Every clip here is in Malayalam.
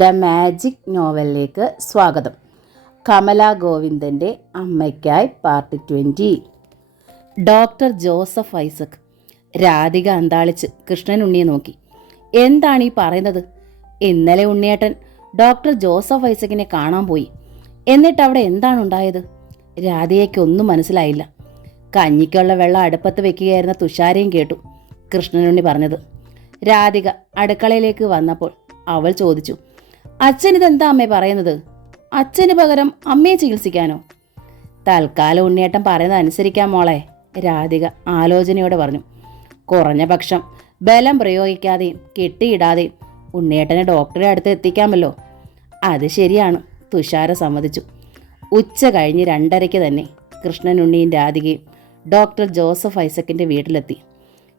ദ മാജിക് നോവലിലേക്ക് സ്വാഗതം. കമല ഗോവിന്ദൻ്റെ അമ്മയ്ക്കായി part 20. Doctor Joseph Isaac. Radhika അന്താളിച്ച് കൃഷ്ണനുണ്ണിയെ നോക്കി. എന്താണ് ഈ പറയുന്നത്? ഇന്നലെ ഉണ്ണിയേട്ടൻ ഡോക്ടർ ജോസഫ് ഐസക്കിനെ കാണാൻ പോയി. എന്നിട്ട് അവിടെ എന്താണ് ഉണ്ടായത്? രാധികയ്ക്കൊന്നും മനസ്സിലായില്ല. കഞ്ഞിക്കുള്ള വെള്ളം അടുപ്പത്ത് വെക്കുകയായിരുന്ന തുഷാരയും കേട്ടു കൃഷ്ണനുണ്ണി പറഞ്ഞത്. രാധിക അടുക്കളയിലേക്ക് വന്നപ്പോൾ അവൾ ചോദിച്ചു, അച്ഛനിതെന്താ അമ്മേ പറയുന്നത്? അച്ഛന് പകരം അമ്മയെ ചികിത്സിക്കാനോ? തൽക്കാലം ഉണ്ണിയേട്ടൻ പറയുന്നത് അനുസരിക്കാൻ മോളെ, രാധിക ആലോചനയോടെ പറഞ്ഞു. കുറഞ്ഞ പക്ഷം ബലം പ്രയോഗിക്കാതെയും കെട്ടിയിടാതെയും ഉണ്ണിയേട്ടനെ ഡോക്ടറെ അടുത്ത് എത്തിക്കാമല്ലോ. അത് ശരിയാണ്, തുഷാര സമ്മതിച്ചു. ഉച്ച കഴിഞ്ഞ് 2:30 തന്നെ കൃഷ്ണനുണ്ണിയും രാധികയും ഡോക്ടർ ജോസഫ് ഐസക്കിൻ്റെ വീട്ടിലെത്തി.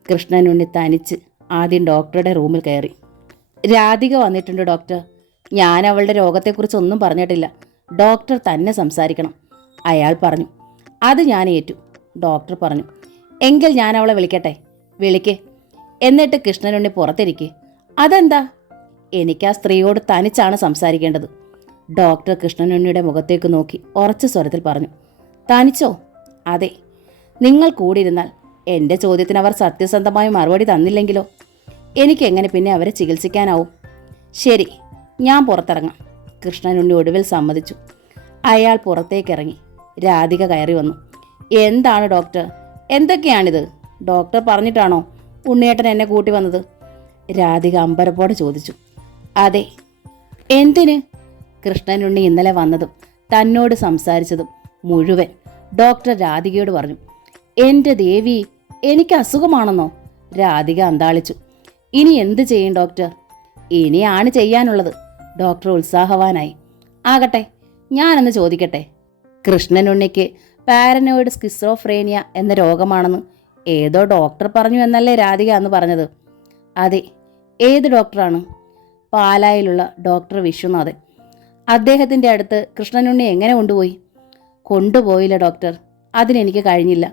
കൃഷ്ണനുണ്ണി തനിച്ച് ആദ്യം ഡോക്ടറുടെ റൂമിൽ കയറി. രാധിക വന്നിട്ടുണ്ട് ഡോക്ടർ. ഞാൻ അവളുടെ രോഗത്തെക്കുറിച്ച് ഒന്നും പറഞ്ഞിട്ടില്ല. ഡോക്ടർ തന്നെ സംസാരിക്കണം, അയാൾ പറഞ്ഞു. അത് ഞാൻ ഏറ്റു, ഡോക്ടർ പറഞ്ഞു. എങ്കിൽ ഞാൻ അവളെ വിളിക്കട്ടെ? വിളിക്കേ. എന്നിട്ട് കൃഷ്ണനുണ്ണി പുറത്തിരിക്കേ. അതെന്താ? എനിക്ക് ആ സ്ത്രീയോട് തനിച്ചാണ് സംസാരിക്കേണ്ടത്. ഡോക്ടർ കൃഷ്ണനുണ്ണിയുടെ മുഖത്തേക്ക് നോക്കി ഉറച്ച സ്വരത്തിൽ പറഞ്ഞു. തനിച്ചോ? അതെ. നിങ്ങൾ കൂടിയിരുന്നാൽ എൻ്റെ ചോദ്യത്തിന് അവർ സത്യസന്ധമായി മറുപടി തന്നില്ലെങ്കിലോ? എനിക്കെങ്ങനെ പിന്നെ അവരെ ചികിത്സിക്കാനാവും? ശരി, ഞാൻ പുറത്തിറങ്ങാം, കൃഷ്ണനുണ്ണി ഒടുവിൽ സമ്മതിച്ചു. അയാൾ പുറത്തേക്കിറങ്ങി. രാധിക കയറി വന്നു. എന്താണ് ഡോക്ടർ? എന്തൊക്കെയാണിത്? ഡോക്ടർ പറഞ്ഞിട്ടാണോ ഉണ്ണിയേട്ടൻ എന്നെ കൂട്ടി വന്നത്? രാധിക അമ്പരപ്പോടെ ചോദിച്ചു. അതെ. എന്തിന്? കൃഷ്ണനുണ്ണി ഇന്നലെ വന്നതും തന്നോട് സംസാരിച്ചതും മുഴുവൻ ഡോക്ടർ രാധികയോട് പറഞ്ഞു. എൻ്റെ ദേവി, എനിക്ക് അസുഖമാണെന്നോ? രാധിക അന്താളിച്ചു. ഇനി എന്ത് ചെയ്യും ഡോക്ടർ? ഇനിയാണ് ചെയ്യാനുള്ളത്. ഡോക്ടർ ഉത്സാഹവാനായി. ആകട്ടെ, ഞാനെന്ന് ചോദിക്കട്ടെ. കൃഷ്ണനുണ്ണിക്ക് പാരനോയിഡ് സ്കിസോഫ്രേനിയ എന്ന രോഗമാണെന്ന് ഏതോ ഡോക്ടർ പറഞ്ഞു എന്നല്ലേ രാധിക അന്ന് പറഞ്ഞത്? അതെ. ഏത് ഡോക്ടറാണ്? പാലായിലുള്ള ഡോക്ടർ വിശ്വനാഥൻ. അദ്ദേഹത്തിൻ്റെ അടുത്ത് കൃഷ്ണനുണ്ണി എങ്ങനെ കൊണ്ടുപോയി? കൊണ്ടുപോയില്ല ഡോക്ടർ, അതിനെനിക്ക് കഴിഞ്ഞില്ല.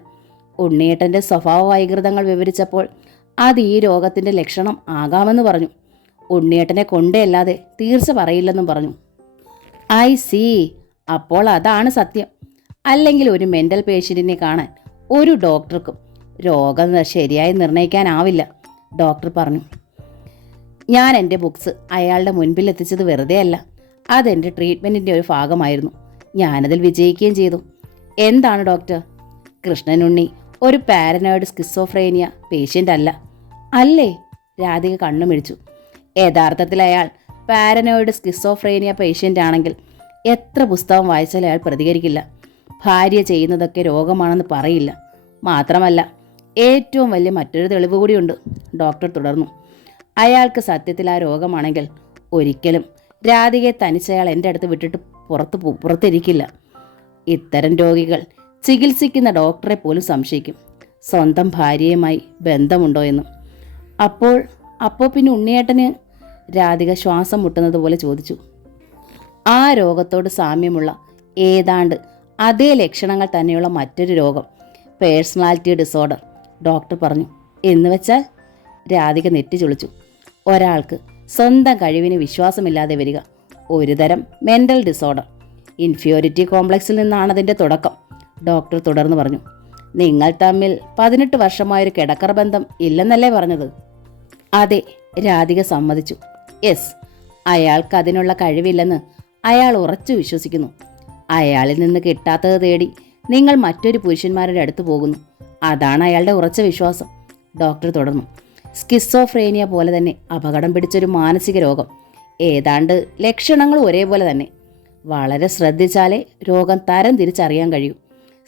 ഉണ്ണിയേട്ടൻ്റെ സ്വഭാവ വൈകൃതങ്ങൾ വിവരിച്ചപ്പോൾ അത് ഈ രോഗത്തിൻ്റെ ലക്ഷണം ആകാമെന്ന് പറഞ്ഞു. ഉണ്ണിയേട്ടനെ കൊണ്ടേയല്ലാതെ തീർച്ച പറയില്ലെന്നും പറഞ്ഞു. I see. അപ്പോൾ അതാണ് സത്യം. അല്ലെങ്കിൽ ഒരു മെൻ്റൽ പേഷ്യൻറ്റിനെ കാണാൻ ഒരു ഡോക്ടർക്കും രോഗം ശരിയായി നിർണ്ണയിക്കാനാവില്ല, ഡോക്ടർ പറഞ്ഞു. ഞാൻ എൻ്റെ ബുക്സ് അയാളുടെ മുൻപിൽ എത്തിച്ചത് വെറുതെ അല്ല. അതെൻ്റെ ട്രീറ്റ്മെൻറ്റിൻ്റെ ഒരു ഭാഗമായിരുന്നു. ഞാനതിൽ വിജയിക്കുകയും ചെയ്തു. എന്താണ് ഡോക്ടർ? കൃഷ്ണനുണ്ണി ഒരു പാരനോയിഡ് സ്കിസോഫ്രേനിയ പേഷ്യൻ്റ് അല്ല. അല്ലേ? രാധിക കണ്ണുമിഴിച്ചു. യഥാർത്ഥത്തിൽ അയാൾ പാരനോയിഡ് സ്കിസോഫ്രേനിയ പേഷ്യൻ്റ് ആണെങ്കിൽ എത്ര പുസ്തകം വായിച്ചാലും അയാൾ പ്രതികരിക്കില്ല. ഭാര്യ ചെയ്യുന്നതൊക്കെ രോഗമാണെന്ന് പറയില്ല. മാത്രമല്ല, ഏറ്റവും വലിയ മറ്റൊരു തെളിവ് കൂടിയുണ്ട്, ഡോക്ടർ തുടർന്നു. അയാൾക്ക് സത്യത്തിൽ ആ രോഗമാണെങ്കിൽ ഒരിക്കലും രാധികയെ തനിച്ചയാൾ എൻ്റെ അടുത്ത് വിട്ടിട്ട് പുറത്തിരിക്കില്ല. ഇത്തരം രോഗികൾ ചികിത്സിക്കുന്ന ഡോക്ടറെ പോലും സംശയിക്കും സ്വന്തം ഭാര്യയുമായി ബന്ധമുണ്ടോ എന്ന്. അപ്പോൾ പിന്നെ ഉണ്ണിയേട്ടന്? രാധിക ശ്വാസം മുട്ടുന്നത് പോലെ ചോദിച്ചു. ആ രോഗത്തോട് സാമ്യമുള്ള ഏതാണ്ട് അതേ ലക്ഷണങ്ങൾ തന്നെയുള്ള മറ്റൊരു രോഗം, പേഴ്സണാലിറ്റി ഡിസോർഡർ, ഡോക്ടർ പറഞ്ഞു. എന്ന് വെച്ചാൽ? രാധിക നെറ്റി ചുളിച്ചു. ഒരാൾക്ക് സ്വന്തം കഴിവിന് വിശ്വാസമില്ലാതെ വരിക, ഒരുതരം മെൻ്റൽ ഡിസോർഡർ. ഇൻഫീരിയോറിറ്റി കോംപ്ലക്സിൽ നിന്നാണതിൻ്റെ തുടക്കം, ഡോക്ടർ തുടർന്ന് പറഞ്ഞു. നിങ്ങൾ തമ്മിൽ 18 വർഷമായൊരു കിടക്കറ ബന്ധം ഇല്ലെന്നല്ലേ പറഞ്ഞത്? അതെ, രാധിക സമ്മതിച്ചു. യെസ്, അയാൾക്ക് അതിനുള്ള കഴിവില്ലെന്ന് അയാൾ ഉറച്ചു വിശ്വസിക്കുന്നു. അയാളിൽ നിന്ന് കിട്ടാത്തത് തേടി നിങ്ങൾ മറ്റൊരു പുരുഷന്മാരുടെ അടുത്ത് പോകുന്നു. അതാണ് അയാളുടെ ഉറച്ച വിശ്വാസം, ഡോക്ടർ തുടർന്നു. സ്കിസോഫ്രേനിയ പോലെ തന്നെ അപകടം പിടിച്ചൊരു മാനസിക രോഗം. ഏതാണ്ട് ലക്ഷണങ്ങൾ ഒരേപോലെ തന്നെ. വളരെ ശ്രദ്ധിച്ചാലേ രോഗം തരം തിരിച്ചറിയാൻ കഴിയൂ.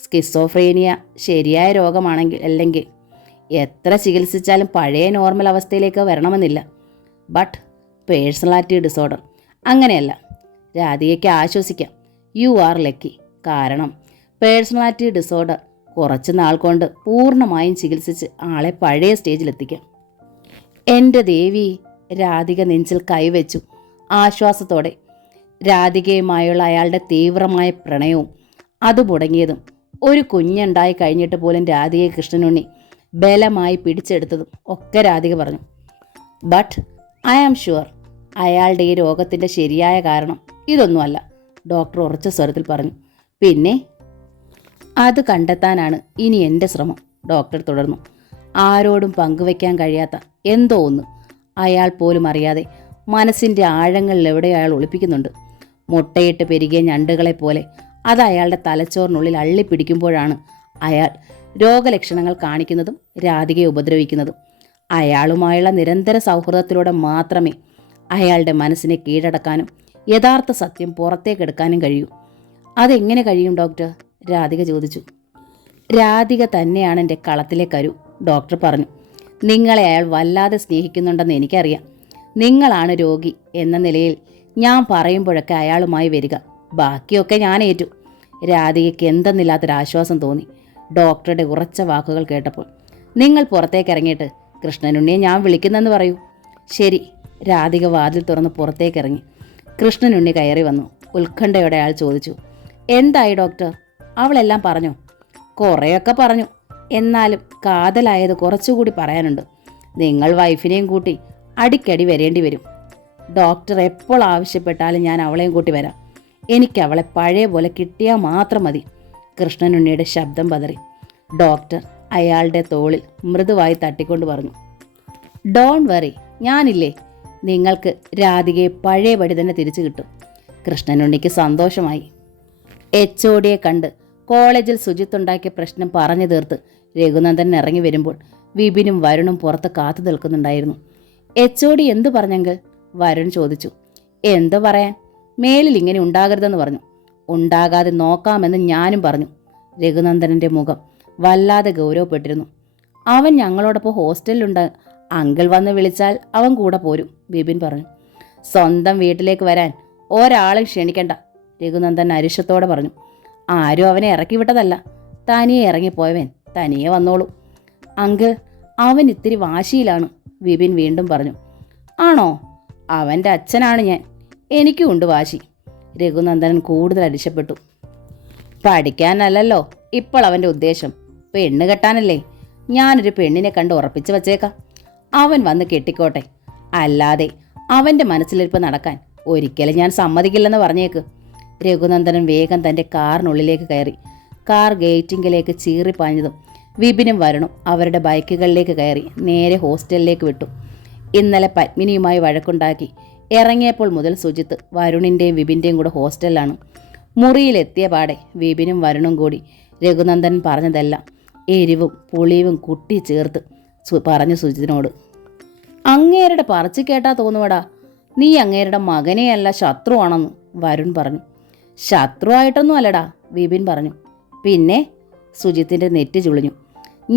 സ്കിസോഫ്രേനിയ ശരിയായ രോഗമാണെങ്കിൽ അല്ലെങ്കിൽ എത്ര ചികിത്സിച്ചാലും പഴയ നോർമൽ അവസ്ഥയിലേക്ക് വരണമെന്നില്ല. ബട്ട് പേഴ്സണാലിറ്റി ഡിസോർഡർ അങ്ങനെയല്ല. രാധികയ്ക്ക് ആശ്വസിക്കാം. You are lucky. കാരണം പേഴ്സണാലിറ്റി ഡിസോർഡർ കുറച്ച് നാൾ കൊണ്ട് പൂർണ്ണമായും ചികിത്സിച്ച് ആളെ പഴയ സ്റ്റേജിലെത്തിക്കാം. എൻ്റെ ദേവി, രാധിക നെഞ്ചിൽ കൈവച്ചു ആശ്വാസത്തോടെ. രാധികയുമായുള്ള അയാളുടെ തീവ്രമായ പ്രണയവും അത് മുടങ്ങിയതും ഒരു കുഞ്ഞുണ്ടായി കഴിഞ്ഞിട്ട് പോലും രാധികയെ കൃഷ്ണനുണ്ണി ബലമായി പിടിച്ചെടുത്തതും ഒക്കെ രാധിക പറഞ്ഞു. ബട്ട് ഐ ആം ഷുവർ അയാളുടെ ഈ രോഗത്തിൻ്റെ ശരിയായ കാരണം ഇതൊന്നുമല്ല, ഡോക്ടർ ഉറച്ച സ്വരത്തിൽ പറഞ്ഞു. പിന്നെ? അത് കണ്ടെത്താനാണ് ഇനി എൻ്റെ ശ്രമം, ഡോക്ടർ തുടർന്നു. ആരോടും പങ്കുവയ്ക്കാൻ കഴിയാത്ത എന്തോ ഒന്ന് അയാൾ പോലും അറിയാതെ മനസ്സിൻ്റെ ആഴങ്ങളിൽ എവിടെയോ അയാൾ ഒളിപ്പിക്കുന്നുണ്ട്. മുട്ടയിട്ട് പെരുകിയ ഞണ്ടുകളെപ്പോലെ അത് അയാളുടെ തലച്ചോറിനുള്ളിൽ അള്ളിപ്പിടിക്കുമ്പോഴാണ് അയാൾ രോഗലക്ഷണങ്ങൾ കാണിക്കുന്നതും രാധികയെ ഉപദ്രവിക്കുന്നതും. അയാളുമായുള്ള നിരന്തര സൗഹൃദത്തിലൂടെ മാത്രമേ അയാളുടെ മനസ്സിനെ കീഴടക്കാനും യഥാർത്ഥ സത്യം പുറത്തേക്കെടുക്കാനും കഴിയൂ. അതെങ്ങനെ കഴിയും ഡോക്ടർ? രാധിക ചോദിച്ചു. രാധിക തന്നെയാണ് എൻ്റെ കളത്തിലെ കരു, ഡോക്ടർ പറഞ്ഞു. നിങ്ങളെ അയാൾ വല്ലാതെ സ്നേഹിക്കുന്നുണ്ടെന്ന് എനിക്കറിയാം. നിങ്ങളാണ് രോഗി എന്ന നിലയിൽ ഞാൻ പറയുമ്പോഴൊക്കെ അയാളുമായി വരിക, ബാക്കിയൊക്കെ ഞാൻ ഏറ്റു. രാധികയ്ക്ക് എന്തെന്നില്ലാത്തൊരാശ്വാസം തോന്നി ഡോക്ടറുടെ ഉറച്ച വാക്കുകൾ കേട്ടപ്പോൾ. നിങ്ങൾ പുറത്തേക്ക് ഇറങ്ങിയിട്ട് കൃഷ്ണനുണ്ണിയെ ഞാൻ വിളിക്കുന്നെന്ന് പറയൂ. ശരി. രാധിക വാതിൽ തുറന്ന് പുറത്തേക്കിറങ്ങി. കൃഷ്ണനുണ്ണി കയറി വന്നു. ഉത്കണ്ഠയോടെ അയാൾ ചോദിച്ചു, എന്തായി ഡോക്ടർ? അവളെല്ലാം പറഞ്ഞോ? കുറേയൊക്കെ പറഞ്ഞു, എന്നാലും കാതലായത് കുറച്ചുകൂടി പറയാനുണ്ട്. നിങ്ങൾ വൈഫിനെയും കൂട്ടി അടിക്കടി വരേണ്ടി വരും. ഡോക്ടർ എപ്പോൾ ആവശ്യപ്പെട്ടാലും ഞാൻ അവളെയും കൂട്ടി വരാം. എനിക്ക് അവളെ പഴയ പോലെ കിട്ടിയാൽ മാത്രം മതി. കൃഷ്ണനുണ്ണിയുടെ ശബ്ദം പതറി. ഡോക്ടർ അയാളുടെ തോളിൽ മൃദുവായി തട്ടിക്കൊണ്ട് പറഞ്ഞു, ഡോൺ വറി, ഞാനില്ലേ. നിങ്ങൾക്ക് രാധികയെ പഴയപടി തന്നെ തിരിച്ചു കിട്ടും. കൃഷ്ണനുണ്ണിക്ക് സന്തോഷമായി. HODയെ കണ്ട് കോളേജിൽ സുജിത്തുണ്ടാക്കിയ പ്രശ്നം പറഞ്ഞു തീർത്ത് രഘുനന്ദൻ ഇറങ്ങി വരുമ്പോൾ വിപിനും വരുണും പുറത്ത് കാത്തു നിൽക്കുന്നുണ്ടായിരുന്നു. HOD എന്തു പറഞ്ഞെങ്കിൽ? വരുൺ ചോദിച്ചു. എന്തു പറയാൻ? മേലിൽ ഇങ്ങനെ ഉണ്ടാകരുതെന്ന് പറഞ്ഞു. ഉണ്ടാകാതെ നോക്കാമെന്ന് ഞാനും പറഞ്ഞു. രഘുനന്ദനൻ്റെ മുഖം വല്ലാതെ ഗൗരവപ്പെട്ടിരുന്നു. അവൻ ഞങ്ങളോടൊപ്പം ഹോസ്റ്റലിലുണ്ട്. അങ്കിൾ വന്ന് വിളിച്ചാൽ അവൻ കൂടെ പോരും, വിപിൻ പറഞ്ഞു. സ്വന്തം വീട്ടിലേക്ക് വരാൻ ഒരാളും ക്ഷണിക്കണ്ട, രഘുനന്ദൻ അരിശത്തോടെ പറഞ്ഞു. ആരും അവനെ ഇറക്കി വിട്ടതല്ല, തനിയെ ഇറങ്ങിപ്പോയവൻ തനിയെ വന്നോളൂ. അങ്കിൾ, അവൻ ഇത്തിരി വാശിയിലാണ്, വിപിൻ വീണ്ടും പറഞ്ഞു. ആണോ? അവൻ്റെ അച്ഛനാണ് ഞാൻ, എനിക്കും ഉണ്ട് വാശി. രഘുനന്ദനൻ കൂടുതൽ അരിശപ്പെട്ടു. പഠിക്കാനല്ലല്ലോ ഇപ്പോൾ അവൻ്റെ ഉദ്ദേശം, പെണ്ണ് കെട്ടാനല്ലേ. ഞാനൊരു പെണ്ണിനെ കണ്ട് ഉറപ്പിച്ച് വച്ചേക്കാം. അവൻ വന്ന് കെട്ടിക്കോട്ടെ, അല്ലാതെ അവൻ്റെ മനസ്സിലിരിപ്പ് നടക്കാൻ ഒരിക്കലും ഞാൻ സമ്മതിക്കില്ലെന്ന് പറഞ്ഞേക്ക്. രഘുനന്ദനൻ വേഗം തൻ്റെ കാറിനുള്ളിലേക്ക് കയറി. കാർ ഗേറ്റിങ്കിലേക്ക് ചീറിപ്പാഞ്ഞതും വിപിനും വരുണും അവരുടെ ബൈക്കുകളിലേക്ക് കയറി നേരെ ഹോസ്റ്റലിലേക്ക് വിട്ടു. ഇന്നലെ പത്മിനിയുമായി വഴക്കുണ്ടാക്കി ഇറങ്ങിയപ്പോൾ മുതൽ സുജിത്ത് വരുണിൻ്റെയും വിപിൻ്റെയും കൂടെ ഹോസ്റ്റലിലാണ്. മുറിയിലെത്തിയ പാടെ വിപിനും വരുണും കൂടി രഘുനന്ദൻ പറഞ്ഞതെല്ലാം എരിവും പുളിയും കുട്ടി ചേർത്ത് പറഞ്ഞു സുജിത്തിനോട്. അങ്ങേരുടെ പറച്ചു കേട്ടാ തോന്നുവടാ, നീ അങ്ങേരുടെ മകനെയല്ല ശത്രുവാണെന്ന്, വരുൺ പറഞ്ഞു. ശത്രുവായിട്ടൊന്നും അല്ലടാ, വിപിൻ പറഞ്ഞു. പിന്നെ? സുജിത്തിൻ്റെ നെറ്റി ചുളിഞ്ഞു.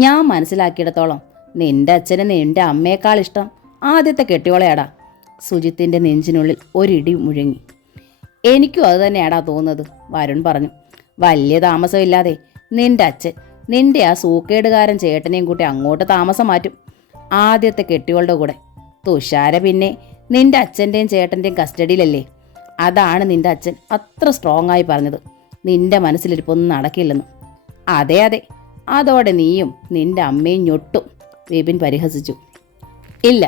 ഞാൻ മനസ്സിലാക്കിയിടത്തോളം നിന്റെ അച്ഛന് നിന്റെ അമ്മയേക്കാൾ ഇഷ്ടം ആദ്യത്തെ കെട്ടിയോളയാടാ. സുജിത്തിൻ്റെ നെഞ്ചിനുള്ളിൽ ഒരിടി മുഴങ്ങി. എനിക്കും അത് തന്നെയാടാ തോന്നുന്നത്, വരുൺ പറഞ്ഞു. വലിയ താമസമില്ലാതെ നിന്റെ അച്ഛൻ നിന്റെ ആ സൂക്കേടുകാരൻ ചേട്ടനെയും കൂട്ടി അങ്ങോട്ട് താമസം മാറ്റും, ആദ്യത്തെ കെട്ടിയോളുടെ കൂടെ. തുഷാര പിന്നെ നിന്റെ അച്ഛൻ്റെയും ചേട്ടൻ്റെയും കസ്റ്റഡിയിലല്ലേ. അതാണ് നിന്റെ അച്ഛൻ അത്ര സ്ട്രോങ് ആയി പറഞ്ഞത് നിന്റെ മനസ്സിലിരിപ്പൊന്നും നടക്കില്ലെന്ന്. അതെ അതെ, അതോടെ നീയും നിന്റെ അമ്മയും ഞൊട്ടും, വിപിൻ പരിഹസിച്ചു. ഇല്ല,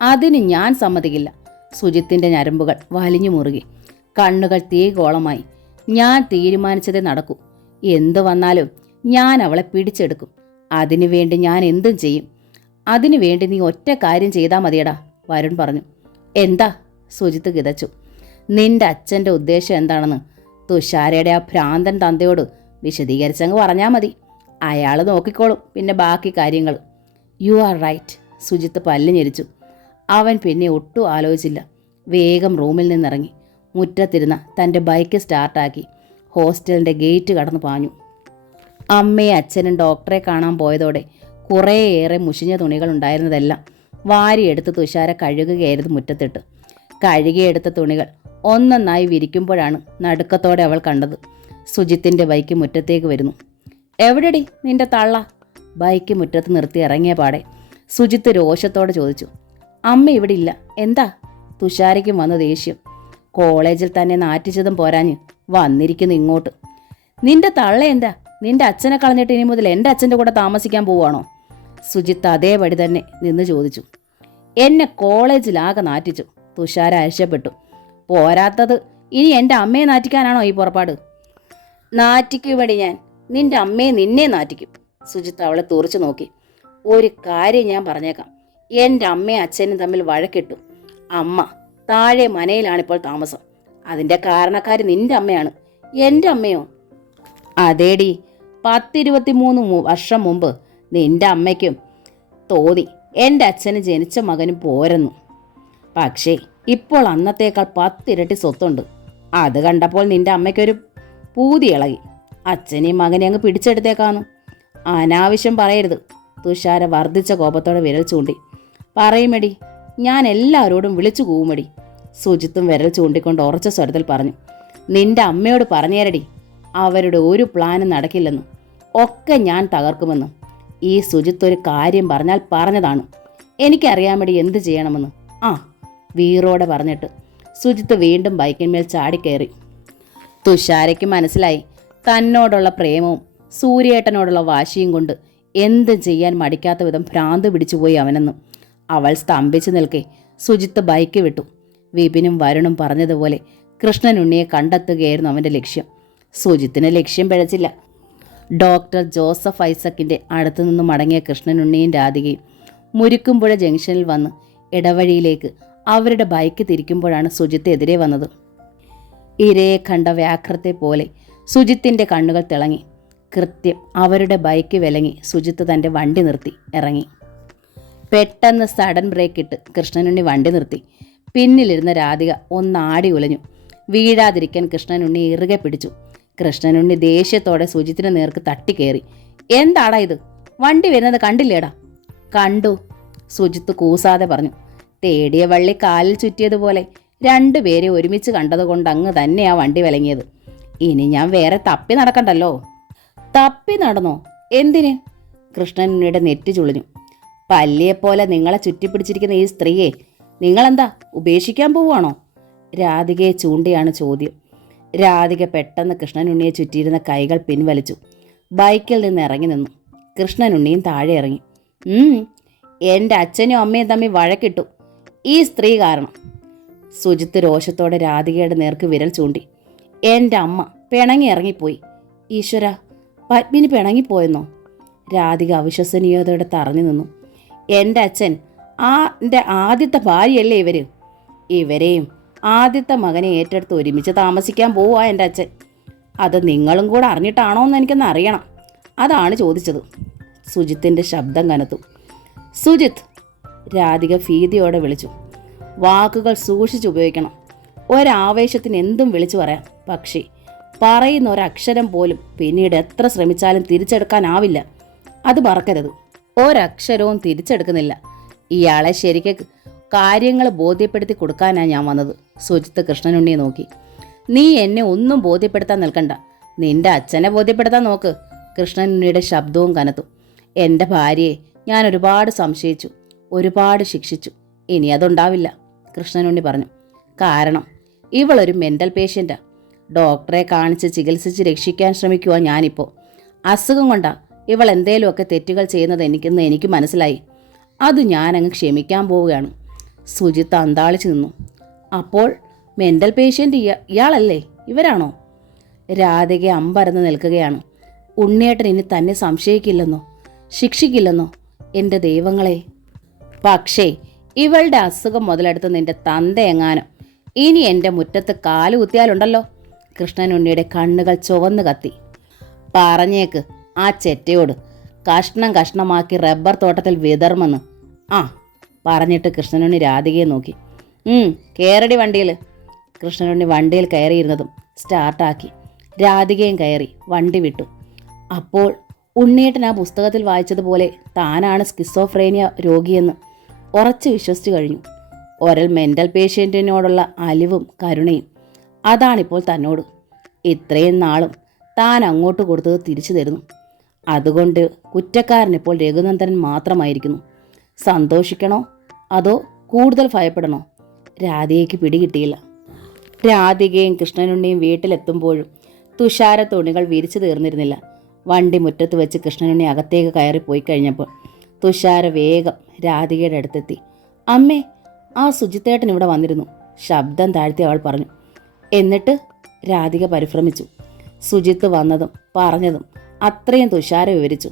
അതിന് ഞാൻ സമ്മതിക്കില്ല. സുജിത്തിൻ്റെ ഞരമ്പുകൾ വലിഞ്ഞു മുറുകി, കണ്ണുകൾ തീഗോളമായി. ഞാൻ തീരുമാനിച്ചതേ നടക്കൂ. എന്തു വന്നാലും ഞാൻ അവളെ പിടിച്ചെടുക്കും. അതിനുവേണ്ടി ഞാൻ എന്തും ചെയ്യും. അതിനുവേണ്ടി നീ ഒറ്റ കാര്യം ചെയ്താൽ മതിയടാ, വരുൺ പറഞ്ഞു. എന്താ? സുജിത്ത് കിതച്ചു. നിന്റെ അച്ഛൻ്റെ ഉദ്ദേശം എന്താണെന്ന് തുഷാരയുടെ ആ ഭ്രാന്തൻ തന്തയോട് വിശദീകരിച്ചങ്ങ് പറഞ്ഞാൽ മതി. അയാൾ നോക്കിക്കോളും പിന്നെ ബാക്കി കാര്യങ്ങൾ. യു ആർ റൈറ്റ്, സുജിത്ത് പല്ല് ഞെരിച്ചു. അവൻ പിന്നെ ഒട്ടും ആലോചിച്ചില്ല. വേഗം റൂമിൽ നിന്നിറങ്ങി മുറ്റത്തിരുന്ന തൻ്റെ ബൈക്ക് സ്റ്റാർട്ടാക്കി ഹോസ്റ്റലിൻ്റെ ഗേറ്റ് കടന്നു പാഞ്ഞു. അമ്മയും അച്ഛനും ഡോക്ടറെ കാണാൻ പോയതോടെ കുറേയേറെ മുഷിഞ്ഞ തുണികൾ ഉണ്ടായിരുന്നതെല്ലാം വാരിയെടുത്ത് തുഷാര കഴുകുകയായിരുന്നു മുറ്റത്തിട്ട്. കഴുകിയെടുത്ത തുണികൾ ഒന്നൊന്നായി വിരിക്കുമ്പോഴാണ് നടുക്കത്തോടെ അവൾ കണ്ടത്. സുജിത്തിൻ്റെ ബൈക്ക് മുറ്റത്തേക്ക് വരുന്നു. എവിടെടി നിന്റെ തള്ള? ബൈക്ക് മുറ്റത്ത് നിർത്തി ഇറങ്ങിയ പാടെ സുജിത്ത് രോഷത്തോടെ ചോദിച്ചു. അമ്മ ഇവിടെ ഇല്ല. എന്താ? തുഷാരയ്ക്കും വന്ന ദേഷ്യം. കോളേജിൽ തന്നെ നാറ്റിച്ചതും പോരാഞ്ഞ് വന്നിരിക്കുന്നു ഇങ്ങോട്ട്. നിന്റെ തള്ള എന്താ? നിന്റെ അച്ഛനെ കളഞ്ഞിട്ട് ഇനി മുതൽ എൻ്റെ അച്ഛൻ്റെ കൂടെ താമസിക്കാൻ പോവുകയാണോ? സുജിത്ത് അതേപടി തന്നെ നിന്ന് ചോദിച്ചു. എന്നെ കോളേജിലാകെ നാറ്റിച്ചു, തുഷാര ആവശ്യപ്പെട്ടു. പോരാത്തത് ഇനി എൻ്റെ അമ്മയെ നാറ്റിക്കാനാണോ ഈ പുറപ്പാട്? നാറ്റിക്കുപടി ഞാൻ നിന്റെ അമ്മയെ നിന്നെ നാറ്റിക്കും. സുജിത്ത് അവളെ തുറച്ചു നോക്കി. ഒരു കാര്യം ഞാൻ പറഞ്ഞേക്കാം, എൻ്റെ അമ്മയും അച്ഛനും തമ്മിൽ വഴക്കിട്ടു. അമ്മ താഴെ മനയിലാണിപ്പോൾ താമസം. അതിൻ്റെ കാരണക്കാരി നിന്റെ അമ്മയാണ്. എൻ്റെ അമ്മയോ? അതേടി, 10-23 വർഷം മുമ്പ് നിന്റെ അമ്മയ്ക്കും തോന്നി എൻ്റെ അച്ഛന് ജനിച്ച മകനും പോരെന്നു. പക്ഷേ ഇപ്പോൾ അന്നത്തേക്കാൾ 10 ഇരട്ടി സ്വത്തുണ്ട്. അത് കണ്ടപ്പോൾ നിന്റെ അമ്മയ്ക്കൊരു പൂതി ഇളകി. അച്ഛനെയും മകനെ അങ്ങ് പിടിച്ചെടുത്തേക്കാന്നു. അനാവശ്യം പറയരുത്. തുഷാര വർദ്ധിച്ച കോപത്തോടെ വിരൽ ചൂണ്ടി. പറയുമടി, ഞാൻ എല്ലാവരോടും വിളിച്ചു കൂവുമടി. സുജിത്തും വിരൽ ചൂണ്ടിക്കൊണ്ട് ഉറച്ച സ്വരത്തിൽ പറഞ്ഞു. നിന്റെ അമ്മയോട് പറഞ്ഞേരടി, അവരുടെ ഒരു പ്ലാനും നടക്കില്ലെന്നും ഒക്കെ ഞാൻ തകർക്കുമെന്നും. ഈ സുജിത്ത് ഒരു കാര്യം പറഞ്ഞാൽ പറഞ്ഞതാണ്. എനിക്കറിയാമടി എന്ത് ചെയ്യണമെന്ന്. ആ, വീറോടെ പറഞ്ഞിട്ട് സുജിത്ത് വീണ്ടും ബൈക്കിന്മേൽ ചാടിക്കയറി. തുഷാരയ്ക്ക് മനസ്സിലായി, തന്നോടുള്ള പ്രേമവും സൂര്യേട്ടനോടുള്ള വാശിയും കൊണ്ട് എന്ത് ചെയ്യാൻ മടിക്കാത്ത വിധം ഭ്രാന്ത് പിടിച്ചുപോയി അവനെന്ന്. അവൾ സ്തംഭിച്ചു നിൽക്കെ സുജിത്ത് ബൈക്ക് വിട്ടു. വിപിനും വരുണും പറഞ്ഞതുപോലെ കൃഷ്ണനുണ്ണിയെ കണ്ടെത്തുകയായിരുന്നു അവൻ്റെ ലക്ഷ്യം. സുജിത്തിന് ലക്ഷ്യം പിഴച്ചില്ല. ഡോക്ടർ ജോസഫ് ഐസക്കിൻ്റെ അടുത്തുനിന്ന് മടങ്ങിയ കൃഷ്ണനുണ്ണിയും രാധികയും മുരിക്കുംപുഴ ജംഗ്ഷനിൽ വന്ന് ഇടവഴിയിലേക്ക് അവരുടെ ബൈക്ക് തിരിക്കുമ്പോഴാണ് സുജിത്ത് എതിരെ വന്നത്. ഇരയെ കണ്ട വ്യാഘ്രത്തെ പോലെ സുജിത്തിൻ്റെ കണ്ണുകൾ തിളങ്ങി. കൃത്യം അവരുടെ ബൈക്ക് വിലങ്ങി സുജിത്ത് തൻ്റെ വണ്ടി നിർത്തി ഇറങ്ങി. പെട്ടെന്ന് സഡൻ ബ്രേക്ക് ഇട്ട് കൃഷ്ണനുണ്ണി വണ്ടി നിർത്തി. പിന്നിലിരുന്ന രാധിക ഒന്നാടി ഉലഞ്ഞു. വീഴാതിരിക്കാൻ കൃഷ്ണനുണ്ണി ഇറുകെ പിടിച്ചു. കൃഷ്ണനുണ്ണി ദേഷ്യത്തോടെ സുജിത്തിന് നേർക്ക് തട്ടിക്കയറി. എന്താടാ ഇത്? വണ്ടി വരുന്നത് കണ്ടില്ലേടാ? കണ്ടു, സുജിത്ത് കൂസാതെ പറഞ്ഞു. തേടിയ വള്ളി കാലിൽ ചുറ്റിയതുപോലെ രണ്ടുപേരെ ഒരുമിച്ച് കണ്ടതുകൊണ്ട് അങ്ങ് തന്നെയാ വണ്ടി വിലങ്ങിയത്. ഇനി ഞാൻ വേറെ തപ്പി നടക്കണ്ടല്ലോ. തപ്പി നടന്നോ? എന്തിന്? കൃഷ്ണനുണ്ണിയുടെ നെറ്റി ചുളിഞ്ഞു. പല്ലിയെപ്പോലെ നിങ്ങളെ ചുറ്റിപ്പിടിച്ചിരിക്കുന്ന ഈ സ്ത്രീയെ നിങ്ങളെന്താ ഉപേക്ഷിക്കാൻ പോവുകയാണോ? രാധികയെ ചൂണ്ടിയാണ് ചോദ്യം. രാധിക പെട്ടെന്ന് കൃഷ്ണനുണ്ണിയെ ചുറ്റിയിരുന്ന കൈകൾ പിൻവലിച്ചു. ബൈക്കിൽ നിന്ന് ഇറങ്ങി നിന്നു. കൃഷ്ണനുണ്ണിയും താഴെ ഇറങ്ങി. എൻ്റെ അച്ഛനും അമ്മയും തമ്മിൽ വഴക്കിട്ടു ഈ സ്ത്രീ കാരണം. സുജിത്ത് രോഷത്തോടെ രാധികയുടെ നേർക്ക് വിരൽ ചൂണ്ടി. എൻ്റെ അമ്മ പിണങ്ങി ഇറങ്ങിപ്പോയി. ഈശ്വര, പത്മിനി പിണങ്ങിപ്പോയെന്നോ? രാധിക അവിശ്വസനീയതയോടെ തറഞ്ഞു നിന്നു. എൻ്റെ അച്ഛൻ എൻ്റെ ആദ്യത്തെ ഭാര്യയല്ലേ ഇവര്? ഇവരെയും ആദ്യത്തെ മകനെ ഏറ്റെടുത്ത് ഒരുമിച്ച് താമസിക്കാൻ പോവുക എൻ്റെ അച്ഛൻ. അത് നിങ്ങളും കൂടെ അറിഞ്ഞിട്ടാണോ എന്ന് എനിക്കൊന്ന് അറിയണം. അതാണ് ചോദിച്ചത്. സുജിത്തിൻ്റെ ശബ്ദം കനത്തു. സുജിത്ത്! രാധിക ഭീതിയോടെ വിളിച്ചു. വാക്കുകൾ സൂക്ഷിച്ചുപയോഗിക്കണം. ഒരാവേശത്തിന് എന്തും വിളിച്ചു പറയാം. പക്ഷേ പറയുന്ന ഒരക്ഷരം പോലും പിന്നീട് എത്ര ശ്രമിച്ചാലും തിരിച്ചെടുക്കാനാവില്ല. അത് മറക്കരുത്. ഒരക്ഷരവും തിരിച്ചെടുക്കുന്നില്ല. ഇയാളെ ശരിക്ക് കാര്യങ്ങൾ ബോധ്യപ്പെടുത്തി കൊടുക്കാനാണ് ഞാൻ വന്നത്. സുജിത്ത് കൃഷ്ണനുണ്ണിയെ നോക്കി. നീ എന്നെ ഒന്നും ബോധ്യപ്പെടുത്താൻ നിൽക്കണ്ട. നിന്റെ അച്ഛനെ ബോധ്യപ്പെടുത്താൻ നോക്ക്. കൃഷ്ണനുണ്ണിയുടെ ശബ്ദവും കനത്തു. എൻ്റെ ഭാര്യയെ ഞാൻ ഒരുപാട് സംശയിച്ചു, ഒരുപാട് ശിക്ഷിച്ചു. ഇനി അതുണ്ടാവില്ല, കൃഷ്ണനുണ്ണി പറഞ്ഞു. കാരണം ഇവളൊരു മെൻ്റൽ പേഷ്യൻ്റാ. ഡോക്ടറെ കാണിച്ച് ചികിത്സിച്ച് രക്ഷിക്കാൻ ശ്രമിക്കുക ഞാനിപ്പോൾ. അസുഖം കൊണ്ടാ ഇവൾ എന്തേലുമൊക്കെ തെറ്റുകൾ ചെയ്യുന്നത് എനിക്ക് മനസ്സിലായി. അത് ഞാനങ്ങ് ക്ഷമിക്കാൻ പോവുകയാണ്. സുജിത്ത് അന്താളിച്ചു നിന്നു. അപ്പോൾ മെൻ്റൽ പേഷ്യൻ്റ് ഇയാളല്ലേ? ഇവരാണോ? രാധിക അമ്പരന്ന് നിൽക്കുകയാണ്. ഉണ്ണിയേട്ടൻ ഇനി തന്നെ സംശയിക്കില്ലെന്നോ, ശിക്ഷിക്കില്ലെന്നോ? എൻ്റെ ദൈവങ്ങളെ! പക്ഷേ ഇവളുടെ അസുഖം മുതലെടുത്ത് നിന്റെ തന്ത എങ്ങാനും ഇനി എൻ്റെ മുറ്റത്ത് കാല് കുത്തിയാലുണ്ടല്ലോ. കൃഷ്ണനുണ്ണിയുടെ കണ്ണുകൾ ചുവന്ന് കത്തി. പറഞ്ഞേക്ക് ആ ചെറ്റയോട് കഷ്ണം കഷ്ണമാക്കി റബ്ബർ തോട്ടത്തിൽ വിതർമെന്ന്. ആ, പറഞ്ഞിട്ട് കൃഷ്ണനുണ്ണി രാധികയെ നോക്കി. കയറടി വണ്ടിയിൽ. കൃഷ്ണനുണ്ണി വണ്ടിയിൽ കയറിയിരുന്നതും സ്റ്റാർട്ടാക്കി. രാധികയും കയറി വണ്ടി വിട്ടു. അപ്പോൾ ഉണ്ണിയേട്ടൻ ആ പുസ്തകത്തിൽ വായിച്ചതുപോലെ താനാണ് സ്കിസോഫ്രേനിയ രോഗിയെന്ന് ഉറച്ചു വിശ്വസിച്ചു കഴിഞ്ഞു. ഒരൽ മെൻ്റൽ പേഷ്യൻറ്റിനോടുള്ള അലിവും കരുണയും അതാണിപ്പോൾ തന്നോട്. ഇത്രയും നാളും താൻ അങ്ങോട്ട് കൊടുത്തത് തിരിച്ചു തരുന്നു. അതുകൊണ്ട് കുറ്റക്കാരനിപ്പോൾ രഘുനന്ദനൻ മാത്രമായിരിക്കുന്നു. സന്തോഷിക്കണോ അതോ കൂടുതൽ ഭയപ്പെടണോ? രാധികയ്ക്ക് പിടികിട്ടിയില്ല. രാധികയും കൃഷ്ണനുണ്ണിയും വീട്ടിലെത്തുമ്പോഴും തുഷാര തുണികൾ വിരിച്ചു തീർന്നിരുന്നില്ല. വണ്ടി മുറ്റത്ത് വെച്ച് കൃഷ്ണനുണ്ണി അകത്തേക്ക് കയറിപ്പോയി കഴിഞ്ഞപ്പോൾ തുഷാര വേഗം രാധികയുടെ അടുത്തെത്തി. അമ്മേ, ആ സുജിത്തേട്ടൻ ഇവിടെ വന്നിരുന്നു. ശബ്ദം താഴ്ത്തി അവൾ പറഞ്ഞു. എന്നിട്ട്? രാധിക പരിഭ്രമിച്ചു. സുജിത്ത് വന്നതും പറഞ്ഞതും അത്രയും തുഷാര വിവരിച്ചു.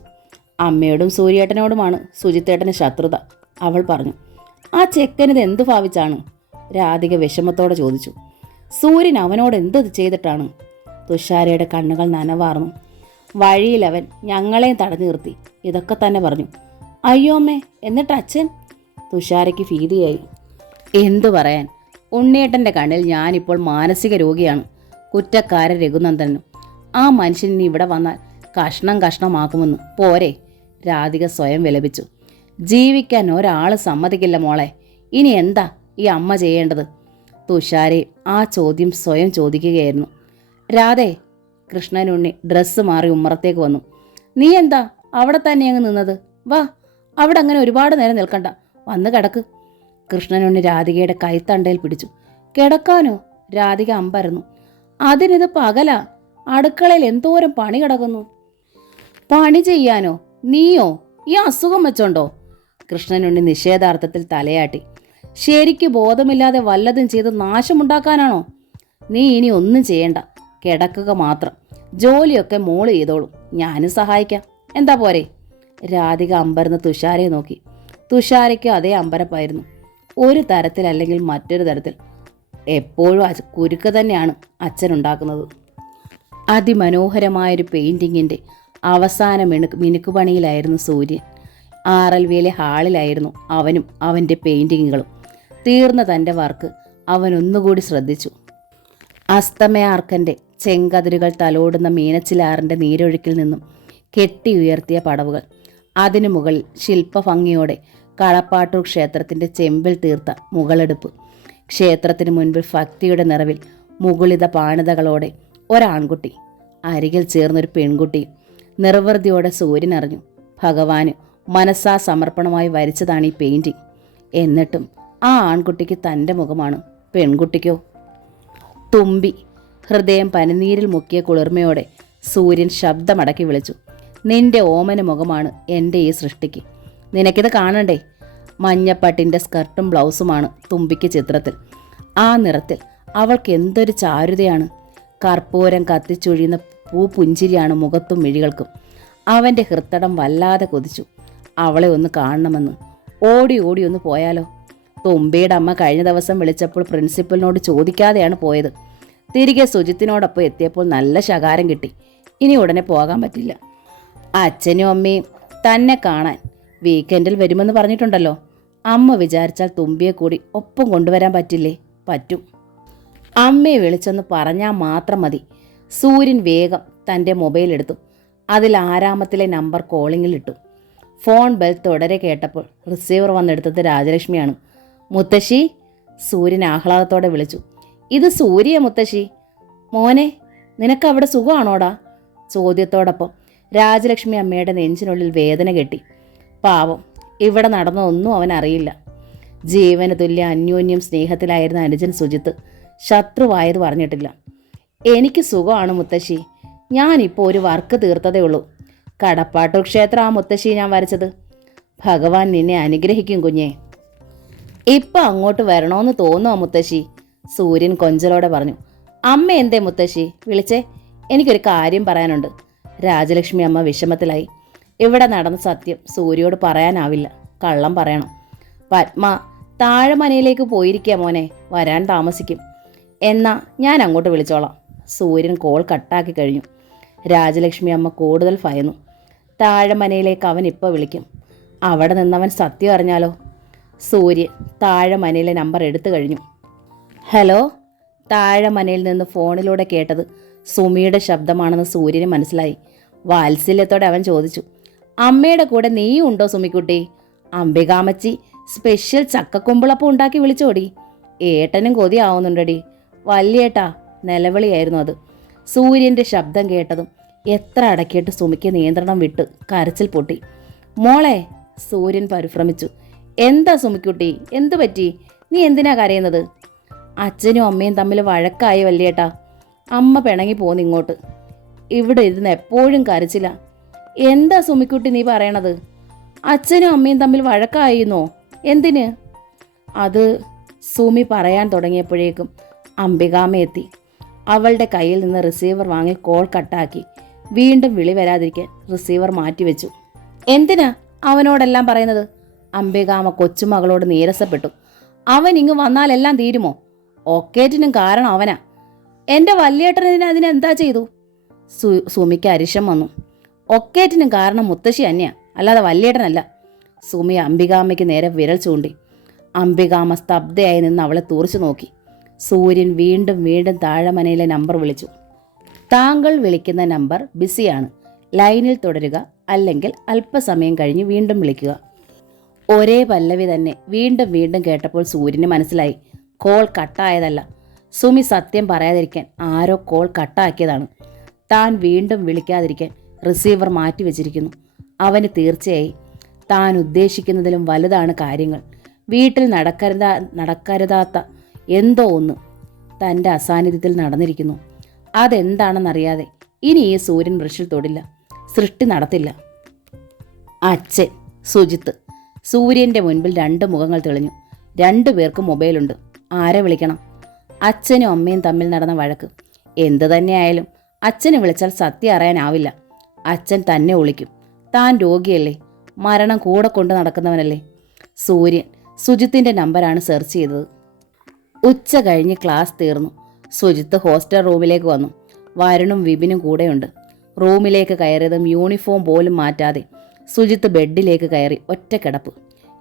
അമ്മയോടും സൂര്യേട്ടനോടുമാണ് സുജിത്തേട്ടന് ശത്രുത, അവൾ പറഞ്ഞു. ആ ചെക്കനിത് എന്തു ഭാവിച്ചാണ്? രാധിക വിഷമത്തോടെ ചോദിച്ചു. സൂര്യൻ അവനോട് എന്ത് ചെയ്തിട്ടാണ്? തുഷാരയുടെ കണ്ണുകൾ നനവാർന്നു. വഴിയിൽ അവൻ ഞങ്ങളെയും തടഞ്ഞു നിർത്തി. ഇതൊക്കെ തന്നെ പറഞ്ഞു. അയ്യോ അമ്മേ, എന്നിട്ട് അച്ഛൻ? തുഷാരയ്ക്ക് ഭീതിയായി. എന്തു പറയാൻ, ഉണ്ണിയേട്ടൻ്റെ കണ്ണിൽ ഞാനിപ്പോൾ മാനസിക രോഗിയാണ്. കുറ്റക്കാരൻ രഘുനന്ദനും. ആ മനുഷ്യൻ ഇവിടെ വന്നാൽ കഷ്ണം കഷ്ണമാക്കുമെന്ന് പോരെ? രാധിക സ്വയം വിലപിച്ചു. ജീവിക്കാൻ ഒരാൾ സമ്മതിക്കില്ല മോളെ. ഇനി എന്താ ഈ അമ്മ ചെയ്യേണ്ടത്? തുഷാരെ ആ ചോദ്യം സ്വയം ചോദിക്കുകയായിരുന്നു. രാധേ, കൃഷ്ണനുണ്ണി ഡ്രസ്സ് മാറി ഉമ്മറത്തേക്ക് വന്നു. നീ എന്താ അവിടെ തന്നെ അങ്ങ് നിന്നത്? വാ, അവിടെ അങ്ങനെ ഒരുപാട് നേരം നിൽക്കണ്ട, വന്ന് കിടക്ക്. കൃഷ്ണനുണ്ണി രാധികയുടെ കൈത്തണ്ടയിൽ പിടിച്ചു. കിടക്കാനോ? രാധിക അമ്പരന്നു. അതിനിത് പകലാ, അടുക്കളയിൽ എന്തോരം പണി കിടക്കുന്നു. പണി ചെയ്യാനോ? നീയോ? ഈ അസുഖം വെച്ചോണ്ടോ? കൃഷ്ണനുണ്ണി നിഷേധാർത്ഥത്തിൽ തലയാട്ടി. ശരിക്ക് ബോധമില്ലാതെ വല്ലതും ചെയ്ത് നാശമുണ്ടാക്കാനാണോ? നീ ഇനി ഒന്നും ചെയ്യണ്ട, കിടക്കുക മാത്രം. ജോലിയൊക്കെ മോള് ചെയ്തോളൂ, ഞാനും സഹായിക്കാം. എന്താ പോരെ? രാധിക അമ്പരന്ന് തുഷാരയെ നോക്കി. തുഷാരയ്ക്ക് അതേ അമ്പരപ്പായിരുന്നു. ഒരു തരത്തിലല്ലെങ്കിൽ മറ്റൊരു തരത്തിൽ എപ്പോഴും കുരുക്ക് തന്നെയാണ് അച്ഛനുണ്ടാക്കുന്നത്. അതിമനോഹരമായൊരു പെയിൻറ്റിങ്ങിൻ്റെ അവസാന മിനുക്കുപണിയിലായിരുന്നു സൂര്യൻ. RLVയിലെ ഹാളിലായിരുന്നു അവനും അവൻ്റെ പെയിൻറ്റിങ്ങുകളും. തീർന്ന തൻ്റെ വർക്ക് അവൻ ഒന്നുകൂടി ശ്രദ്ധിച്ചു. അസ്തമയാർക്കൻ്റെ ചെങ്കതിരുകൾ തലോടുന്ന മീനച്ചിലാറിൻ്റെ നീരൊഴുക്കിൽ നിന്നും കെട്ടി ഉയർത്തിയ പടവുകൾ, അതിനു മുകളിൽ ശില്പഭംഗിയോടെ കളപ്പാട്ടൂർ ക്ഷേത്രത്തിൻ്റെ ചെമ്പിൽ തീർത്ത മുകളെടുപ്പ്, ക്ഷേത്രത്തിന് മുൻപിൽ ഭക്തിയുടെ നിറവിൽ മുകുളിത പാണിതകളോടെ ഒരാൺകുട്ടി, അരികിൽ ചേർന്നൊരു പെൺകുട്ടിയും. നിർവൃതിയോടെ സൂര്യൻ അറിഞ്ഞു, ഭഗവാന് മനസ്സാ സമർപ്പണമായി വരച്ചതാണ് ഈ പെയിൻറ്റിങ്. എന്നിട്ടും ആ ആൺകുട്ടിക്ക് തൻ്റെ മുഖമാണ്, പെൺകുട്ടിക്കോ തുമ്പി. ഹൃദയം പനിനീരിൽ മുക്കിയ കുളിർമയോടെ സൂര്യൻ ശബ്ദമടക്കി വിളിച്ചു. നിന്റെ ഓമന മുഖമാണ് എൻ്റെ ഈ സൃഷ്ടിക്ക്. നിനക്കിത് കാണണ്ടേ? മഞ്ഞപ്പട്ടിൻ്റെ സ്കർട്ടും ബ്ലൗസുമാണ് തുമ്പിക്ക് ചിത്രത്തിൽ. ആ നിറത്തിൽ അവൾക്ക് എന്തൊരു ചാരുതയാണ്. കർപ്പൂരം കത്തിച്ചൊഴിയുന്ന പൂപുഞ്ചിരിയാണ് മുഖത്തും മിഴികൾക്കും. അവൻ്റെ ഹൃത്തടം വല്ലാതെ കൊതിച്ചു അവളെ ഒന്ന് കാണണമെന്ന്. ഓടി ഓടി ഒന്ന് പോയാലോ? തുമ്പിയുടെ അമ്മ കഴിഞ്ഞ ദിവസം വിളിച്ചപ്പോൾ പ്രിൻസിപ്പലിനോട് ചോദിക്കാതെയാണ് പോയത്. തിരികെ സുജിത്തിനോടൊപ്പം എത്തിയപ്പോൾ നല്ല ശകാരം കിട്ടി. ഇനി ഉടനെ പോകാൻ പറ്റില്ല. അച്ഛനും അമ്മയും തന്നെ കാണാൻ വീക്കെൻഡിൽ വരുമെന്ന് പറഞ്ഞിട്ടുണ്ടല്ലോ. അമ്മ വിചാരിച്ചാൽ തുമ്പിയെ കൂടി ഒപ്പം കൊണ്ടുവരാൻ പറ്റില്ലേ? പറ്റും. അമ്മയെ വിളിച്ചൊന്ന് പറഞ്ഞാൽ മാത്രം മതി. സൂര്യൻ വേഗം തൻ്റെ മൊബൈൽ എടുത്തു. അതിൽ 6-ാമത്തിലെ നമ്പർ കോളിങ്ങിലിട്ടു. ഫോൺ ബെൽ തുടരെ കേട്ടപ്പോൾ റിസീവർ വന്നെടുത്തത് രാജലക്ഷ്മിയാണ്. മുത്തശ്ശി, സൂര്യൻ ആഹ്ലാദത്തോടെ വിളിച്ചു. ഇത് സൂര്യ മുത്തശ്ശി. മോനെ, നിനക്കവിടെ സുഖമാണോടാ? ചോദ്യത്തോടൊപ്പം രാജലക്ഷ്മി അമ്മയുടെ നെഞ്ചിനുള്ളിൽ വേദന കെട്ടി. പാവം, ഇവിടെ നടന്നതൊന്നും അവൻ അറിയില്ല. ജീവന് തുല്യ അന്യോന്യം സ്നേഹത്തിലായിരുന്ന അനുജൻ സുജിത്ത് ശത്രുവായത് പറഞ്ഞിട്ടില്ല. എനിക്ക് സുഖമാണ് മുത്തശ്ശി. ഞാനിപ്പോൾ ഒരു വർക്ക് തീർത്തതേ ഉള്ളൂ. കടപ്പാട്ടൂർ ക്ഷേത്രം ആ മുത്തശ്ശി ഞാൻ വരച്ചത്. ഭഗവാൻ നിന്നെ അനുഗ്രഹിക്കും കുഞ്ഞേ. ഇപ്പം അങ്ങോട്ട് വരണമെന്ന് തോന്നുമോ മുത്തശ്ശി? സൂര്യൻ കൊഞ്ചലോടെ പറഞ്ഞു. അമ്മ എന്തേ മുത്തശ്ശി വിളിച്ചേ? എനിക്കൊരു കാര്യം പറയാനുണ്ട്. രാജലക്ഷ്മി അമ്മ വിഷമത്തിലായി. ഇവിടെ നടന്ന സത്യം സൂര്യയോട് പറയാനാവില്ല, കള്ളം പറയണം. പത്മ താഴെ മനയിലേക്ക് പോയിരിക്കുക മോനെ, വരാൻ താമസിക്കും. എന്നാ ഞാൻ അങ്ങോട്ട് വിളിച്ചോളാം. സൂര്യൻ കോൾ കട്ടാക്കി കഴിഞ്ഞു. രാജലക്ഷ്മി അമ്മ കൂടുതൽ ഭയന്നു. താഴെ മനയിലേക്ക് അവൻ ഇപ്പോൾ വിളിക്കും. അവിടെ നിന്നവൻ സത്യം അറിഞ്ഞാലോ? സൂര്യൻ താഴെ മനയിലെ നമ്പർ എടുത്തു കഴിഞ്ഞു. ഹലോ. താഴെ മനയിൽ നിന്ന് ഫോണിലൂടെ കേട്ടത് സുമിയുടെ ശബ്ദമാണെന്ന് സൂര്യന് മനസ്സിലായി. വാത്സല്യത്തോടെ അവൻ ചോദിച്ചു, അമ്മയുടെ കൂടെ നീയും ഉണ്ടോ സുമിക്കുട്ടി? അംബികാമച്ചി സ്പെഷ്യൽ ചക്കക്കുമ്പിളപ്പം ഉണ്ടാക്കി വിളിച്ചോടി. ഏട്ടനും കൊതിയാവുന്നുണ്ടടി. വല്യേട്ടാ, നിലവിളിയായിരുന്നു അത്. സൂര്യൻ്റെ ശബ്ദം കേട്ടതും എത്ര അടക്കിയിട്ട് സുമിക്ക് നിയന്ത്രണം വിട്ട് കരച്ചിൽ പൊട്ടി. മോളെ, സൂര്യൻ പരിഭ്രമിച്ചു. എന്താ സുമിക്കുട്ടി, എന്തു പറ്റി? നീ എന്തിനാ കരയുന്നത്? അച്ഛനും അമ്മയും തമ്മിൽ വഴക്കായി വല്യേട്ടാ. അമ്മ പിണങ്ങി പോന്നിങ്ങോട്ട്. ഇവിടെ ഇരുന്ന് എപ്പോഴും കരച്ചില്ല. എന്താ സുമിക്കുട്ടി നീ പറയണത്? അച്ഛനും അമ്മയും തമ്മിൽ വഴക്കായിരുന്നോ? എന്തിന്? അത് സുമി പറയാൻ തുടങ്ങിയപ്പോഴേക്കും അംബികാമ്മ എത്തി. അവളുടെ കയ്യിൽ നിന്ന് റിസീവർ വാങ്ങി കോൾ കട്ടാക്കി. വീണ്ടും വിളി വരാതിരിക്കാൻ റിസീവർ മാറ്റിവെച്ചു. എന്തിനാ അവനോടെല്ലാം പറയുന്നത്? അംബികാമ്മ കൊച്ചുമകളോട് നീരസപ്പെട്ടു. അവൻ ഇങ്ങ് വന്നാലെല്ലാം തീരുമോ? ഒക്കേറ്റിനും കാരണം അവനാ. എൻ്റെ വല്യേട്ടന് അതിനെന്താ ചെയ്തു? സുമിക്ക് അരിശം വന്നു. ഒക്കേറ്റിനും കാരണം മുത്തശ്ശി തന്നെയാ, അല്ലാതെ വല്യേട്ടനല്ല. സുമി അംബികാമ്മയ്ക്ക് നേരെ വിരൽ ചൂണ്ടി. അംബികാമ്മ സ്തബ്ധയായി നിന്ന് അവളെ തുറച്ചു നോക്കി. സൂര്യൻ വീണ്ടും വീണ്ടും താഴമനയിലെ നമ്പർ വിളിച്ചു. താങ്കൾ വിളിക്കുന്ന നമ്പർ ബിസിയാണ്, ലൈനിൽ തുടരുക, അല്ലെങ്കിൽ അല്പസമയം കഴിഞ്ഞ് വീണ്ടും വിളിക്കുക. ഒരേ പല്ലവി തന്നെ വീണ്ടും വീണ്ടും കേട്ടപ്പോൾ സൂര്യന് മനസ്സിലായി കോൾ കട്ടായതല്ല. സുമി സത്യം പറയാതിരിക്കാൻ ആരോ കോൾ കട്ടാക്കിയതാണ്. താൻ വീണ്ടും വിളിക്കാതിരിക്കാൻ റിസീവർ മാറ്റിവെച്ചിരിക്കുന്നു. അവന് തീർച്ചയായി താൻ ഉദ്ദേശിക്കുന്നതിലും വലുതാണ് കാര്യങ്ങൾ. വീട്ടിൽ നടക്കരുതാത്ത എന്തോ ഒന്ന് തൻ്റെ അസാന്നിധ്യത്തിൽ നടന്നിരിക്കുന്നു. അതെന്താണെന്നറിയാതെ ഇനി ഈ സൂര്യൻ ബ്രഷിൽ തൊടില്ല, സൃഷ്ടി നടത്തില്ല. അച്ഛൻ, സുജിത്ത്. സൂര്യൻ്റെ മുൻപിൽ 2 മുഖങ്ങൾ തെളിഞ്ഞു. 2 പേർക്കും മൊബൈലുണ്ട്. ആരെ വിളിക്കണം? അച്ഛനും അമ്മയും തമ്മിൽ നടന്ന വഴക്ക്. എന്തു തന്നെയായാലും അച്ഛനെ വിളിച്ചാൽ സത്യം അറിയാനാവില്ല. അച്ഛൻ തന്നെ വിളിക്കും. താൻ രോഗിയല്ലേ, മരണം കൂടെ കൊണ്ട് നടക്കുന്നവനല്ലേ. സൂര്യൻ സുജിത്തിൻ്റെ നമ്പറാണ് സെർച്ച് ചെയ്തത്. ഉച്ച കഴിഞ്ഞ് ക്ലാസ് തീർന്നു. സുജിത്ത് ഹോസ്റ്റൽ റൂമിലേക്ക് വന്നു. വരുണും വിപിനും കൂടെയുണ്ട്. റൂമിലേക്ക് കയറിയതും യൂണിഫോം പോലും മാറ്റാതെ സുജിത്ത് ബെഡിലേക്ക് കയറി ഒറ്റക്കിടപ്പ്.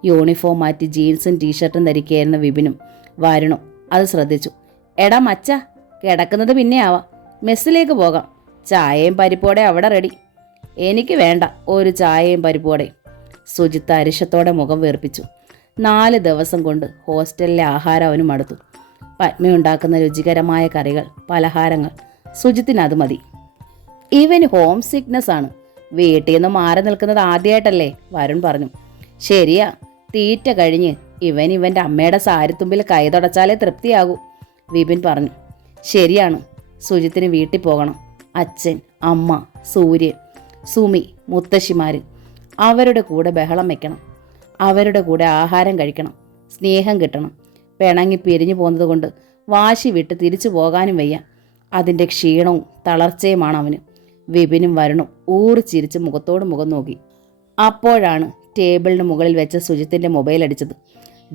യൂണിഫോം മാറ്റി ജീൻസും ടീഷർട്ടും ധരിക്കുകയായിരുന്ന വിപിനും വരുണും അത് ശ്രദ്ധിച്ചു. എടാ മച്ച, കിടക്കുന്നത് പിന്നെ ആവാം, മെസ്സിലേക്ക് പോകാം. ചായയും പരിപ്പോടെ അവിടെ റെഡി. എനിക്ക് വേണ്ട ഒരു ചായയും പരിപ്പോടെ. സുജിത്ത് അരിശത്തോടെ മുഖം വീർപ്പിച്ചു. 4 ദിവസം കൊണ്ട് ഹോസ്റ്റലിലെ ആഹാരം അവന് മടുത്തു. പത്മയുണ്ടാക്കുന്ന രുചികരമായ കറികൾ, പലഹാരങ്ങൾ. സുജിത്തിന് അത് മതി. ഇവന് ഹോം സിക്നെസ് ആണ്. വീട്ടിൽ നിന്ന് മാറി നിൽക്കുന്നത് ആദ്യമായിട്ടല്ലേ, വരുൺ പറഞ്ഞു. ശരിയാ, തീറ്റ കഴിഞ്ഞ് ഇവൻ്റെ അമ്മയുടെ സാരിത്തുമ്പിൽ കൈ തുടച്ചാലേ തൃപ്തിയാകൂ, വിപിൻ പറഞ്ഞു. ശരിയാണ്, സുജിത്തിന് വീട്ടിൽ പോകണം. അച്ഛൻ, അമ്മ, സൂര്യൻ, സുമി, മുത്തശ്ശിമാർ, അവരുടെ കൂടെ ബഹളം വെക്കണം. അവരുടെ കൂടെ ആഹാരം കഴിക്കണം. സ്നേഹം കിട്ടണം. പിണങ്ങി പിരിഞ്ഞു പോകുന്നത് കൊണ്ട് വാശി വിട്ട് തിരിച്ചു പോകാനും വയ്യ. അതിൻ്റെ ക്ഷീണവും തളർച്ചയുമാണ് അവന്. വിപിനും വരുണും ഊറിച്ചിരിച്ച് മുഖത്തോട് മുഖം നോക്കി. അപ്പോഴാണ് ടേബിളിന് മുകളിൽ വെച്ച സുജിത്തിൻ്റെ മൊബൈൽ അടിച്ചത്.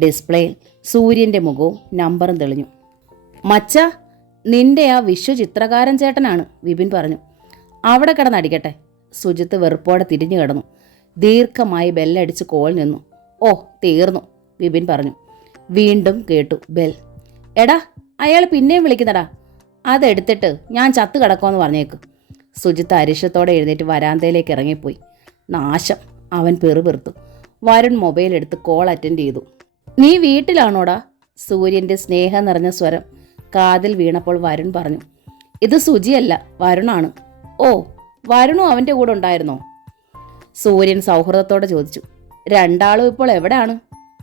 ഡിസ്പ്ലേയിൽ സൂര്യൻ്റെ മുഖവും നമ്പറും തെളിഞ്ഞു. മച്ച, നിന്റെ ആ വിശ്വചിത്രകാരൻ ചേട്ടനാണ്, വിപിൻ പറഞ്ഞു. അവിടെ കിടന്നടിക്കട്ടെ. സുജിത്ത് വെറുപ്പോടെ തിരിഞ്ഞു കിടന്നു. ദീർഘമായി ബെല്ലടിച്ച് കോൾ നിന്നു. ഓ, തീർന്നു, വിപിൻ പറഞ്ഞു. വീണ്ടും കേട്ടു ബെൽ. എടാ, അയാൾ പിന്നെയും വിളിക്കുന്നടാ. അതെടുത്തിട്ട് ഞാൻ ചത്തു കിടക്കുമെന്ന് പറഞ്ഞേക്ക്. സുജിത്ത് അരിശത്തോടെ എഴുന്നേറ്റ് വരാന്തയിലേക്ക് ഇറങ്ങിപ്പോയി. നാശം, അവൻ പെറുപെറുത്തു. വരുൺ മൊബൈൽ എടുത്ത് കോൾ അറ്റൻഡ് ചെയ്തു. നീ വീട്ടിലാണോടാ? സൂര്യൻ്റെ സ്നേഹം നിറഞ്ഞ സ്വരം കാതിൽ വീണപ്പോൾ വരുൺ പറഞ്ഞു. ഇത് സുജിയല്ല, വരുണാണ്. ഓ, വരുണും അവൻ്റെ കൂടെ ഉണ്ടായിരുന്നോ? സൂര്യൻ സൗഹൃദത്തോടെ ചോദിച്ചു. രണ്ടാളും ഇപ്പോൾ എവിടെയാണ്?